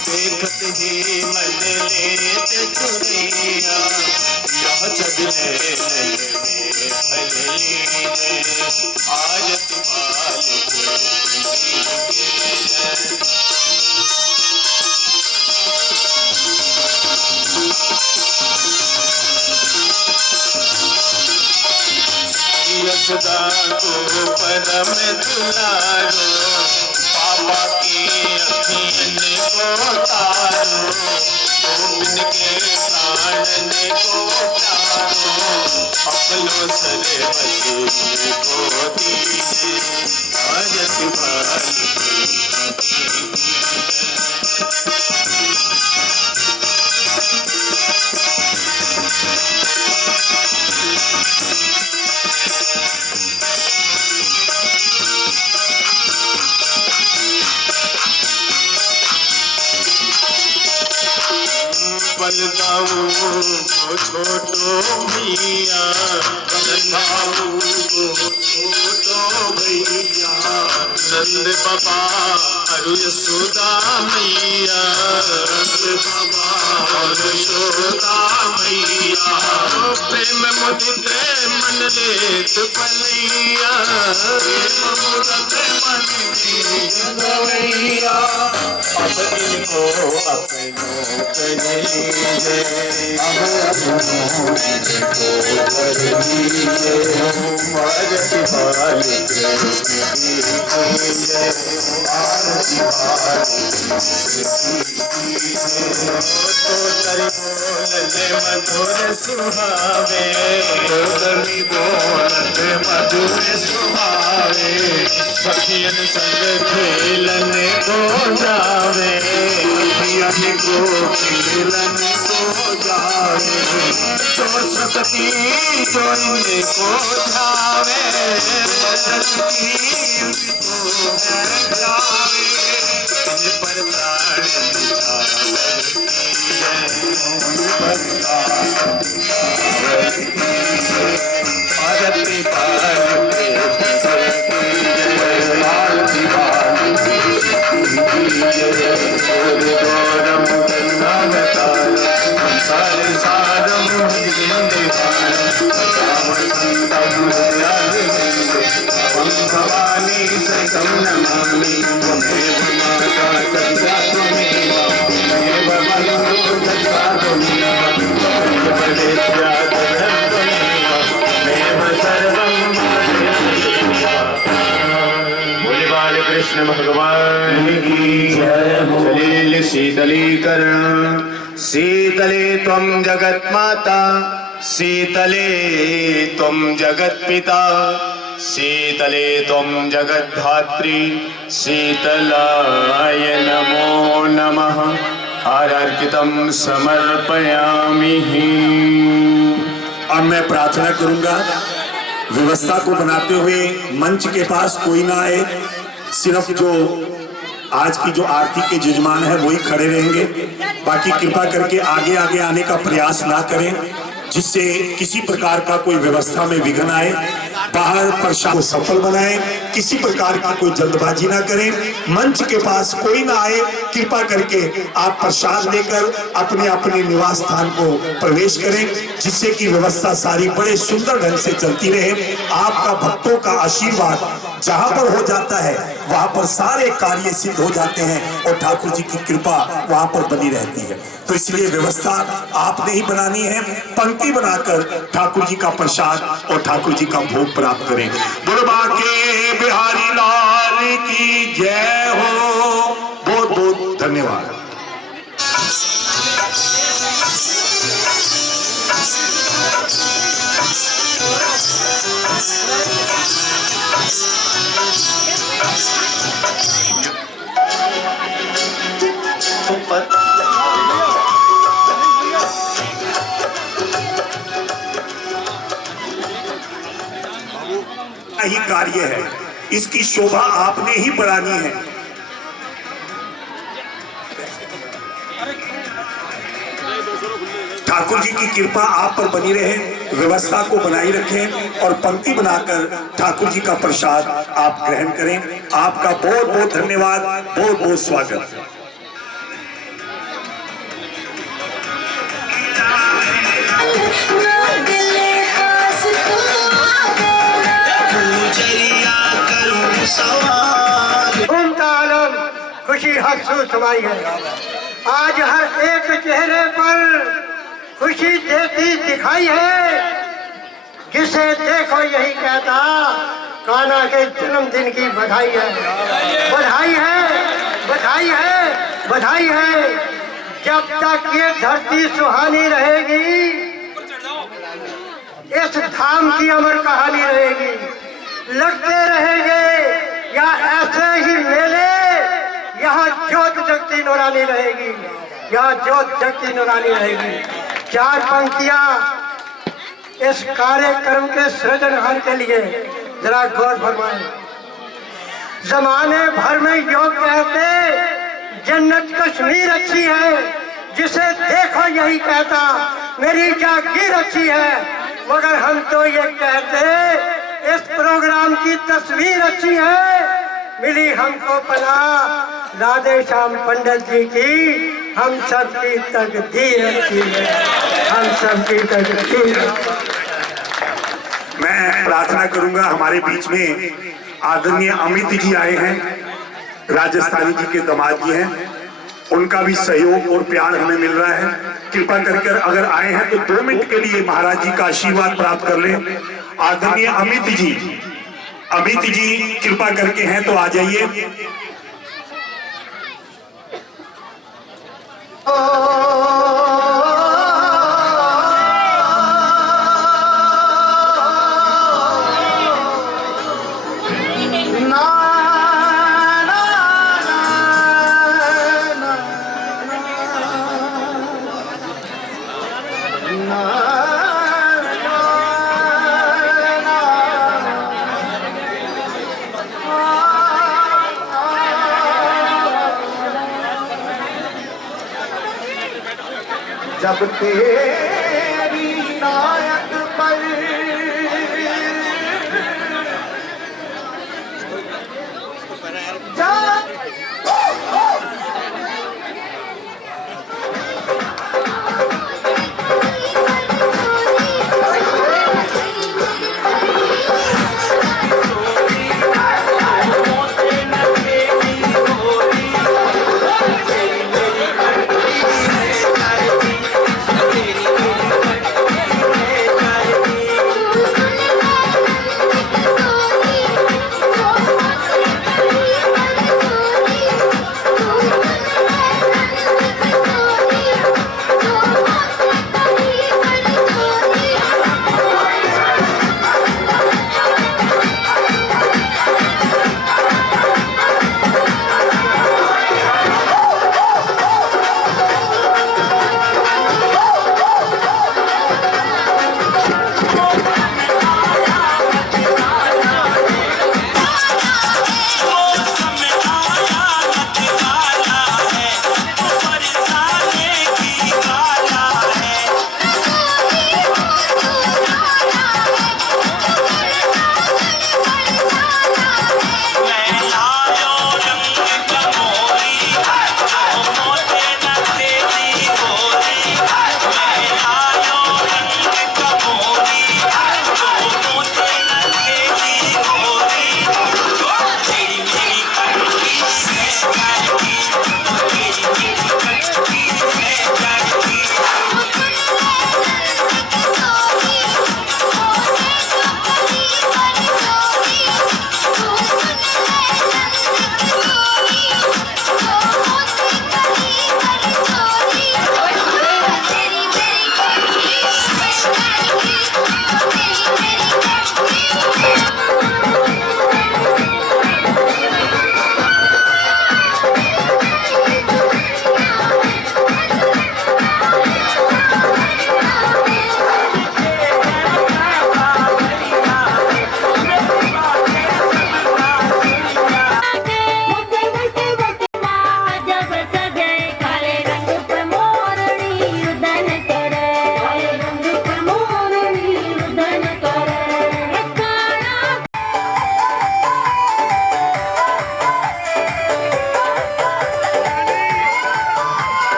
देखत ही मन लेत चुनैया, यह जग नैनन में भल लीजे, आयत मालिक यशोदा को परम दुलारो, पापा की अखियन को तारो, गोविंद के प्राणन को प्यारो, अपनो सरे बसे को दीजे, आयत मालिक बलदाऊ को छोटो भैया, बलदाऊ को छोटो भैया, नंद बाबा अरु यशोदा मैया, नंद बाबा अरु यशोदा मैया, प्रेम मुदित मन लेत पलैया, प्रेम मुदित मन लेत पलैया, अब इनको अपनों कर लीजे, अब अपनों को कर लीजे, आरती वाली कृष्ण की कीजे, आरती वाली तो तरी बोलने मधुर सुहावे, तो तरी बोलने मधुर सुहावे, सखियन संग खेलने को जावे, सखियन को खेलने को जावे, जो सकती जो इनको जावे, सकती इनको जावे, इन पर प्राण निछावर आरती भवानी सकम नमामि, माता कन्या त्वमेव, देव बन्धु जगता त्वमेव, देव सर्वं बोले बाल कृष्ण भगवान की जय। सलील शीतलीकरण, शीतले त्वं जगत माता, शीतले त्वं जगत पिता, शीतले त्वं जगद्धात्री, शीतलाय नमो नमः, आर्कितं समर्पयामि। अब मैं प्रार्थना करूंगा, व्यवस्था को बनाते हुए मंच के पास कोई ना आए, सिर्फ जो आज की जो आरती के जजमान है वही खड़े रहेंगे, बाकी कृपा करके आगे आगे आने का प्रयास ना करें, जिससे किसी प्रकार का कोई व्यवस्था में विघ्न आए। बाहर प्रसाद को सफल बनाएं, किसी प्रकार की कोई जल्दबाजी ना करें, मंच के पास कोई ना आए, कृपा करके आप प्रसाद लेकर अपने अपने निवास स्थान को प्रवेश करें, जिससे कि व्यवस्था सारी बड़े सुंदर ढंग से चलती रहे। आपका भक्तों का आशीर्वाद जहां पर हो जाता है वहां पर सारे कार्य सिद्ध हो जाते हैं और ठाकुर जी की कृपा वहां पर बनी रहती है। तो इसलिए व्यवस्था आपने ही बनानी है, पंक्ति बनाकर ठाकुर जी का प्रसाद और ठाकुर जी का भोग प्राप्त करें। बुढ़बा के बिहारी लाल की जय हो। बहुत बहुत धन्यवाद। ही कार्य है, इसकी शोभा आपने ही बढ़ानी है। ठाकुर जी की कृपा आप पर बनी रहे, व्यवस्था को बनाए रखें और पंक्ति बनाकर ठाकुर जी का प्रसाद आप ग्रहण करें। आपका बहुत बहुत धन्यवाद, बहुत बहुत स्वागत। खुशी हर्ष समाई है। आज हर एक चेहरे पर खुशी देती दिखाई है। जिसे देखो यही कहता कान्हा के जन्मदिन की बधाई है, बधाई है, बधाई है, बधाई है। जब तक ये धरती सुहानी रहेगी, इस धाम की अमर कहानी रहेगी। लगते रहेंगे या ऐसे ही मेले, यहाँ ज्योत जगती नूरानी रहेगी, यहाँ ज्योत जगती नूरानी रहेगी। चार पंक्तियां इस कार्यक्रम के सृजनहार के लिए जरा गौर फरमाएं। जमाने भर में योग कहते जन्नत कश्मीर अच्छी है, जिसे देखो यही कहता मेरी जागीर अच्छी है। मगर हम तो ये कहते इस प्रोग्राम की तस्वीर अच्छी है। मिली हमको पनाह राधे श्याम पंडित जी की, हम सबकी तकदीर अच्छी है, हम सबकी तकदीर। मैं प्रार्थना करूंगा, हमारे बीच में आदरणीय अमित जी आए हैं, राजस्थानी जी के दामाद जी हैं, उनका भी सहयोग और प्यार हमें मिल रहा है। कृपा करके अगर आए हैं तो 2 मिनट के लिए महाराज जी का आशीर्वाद प्राप्त कर लें। आदरणीय अमित जी कृपा करके हैं तो आ जाइए। जब तेरी नायक पर जा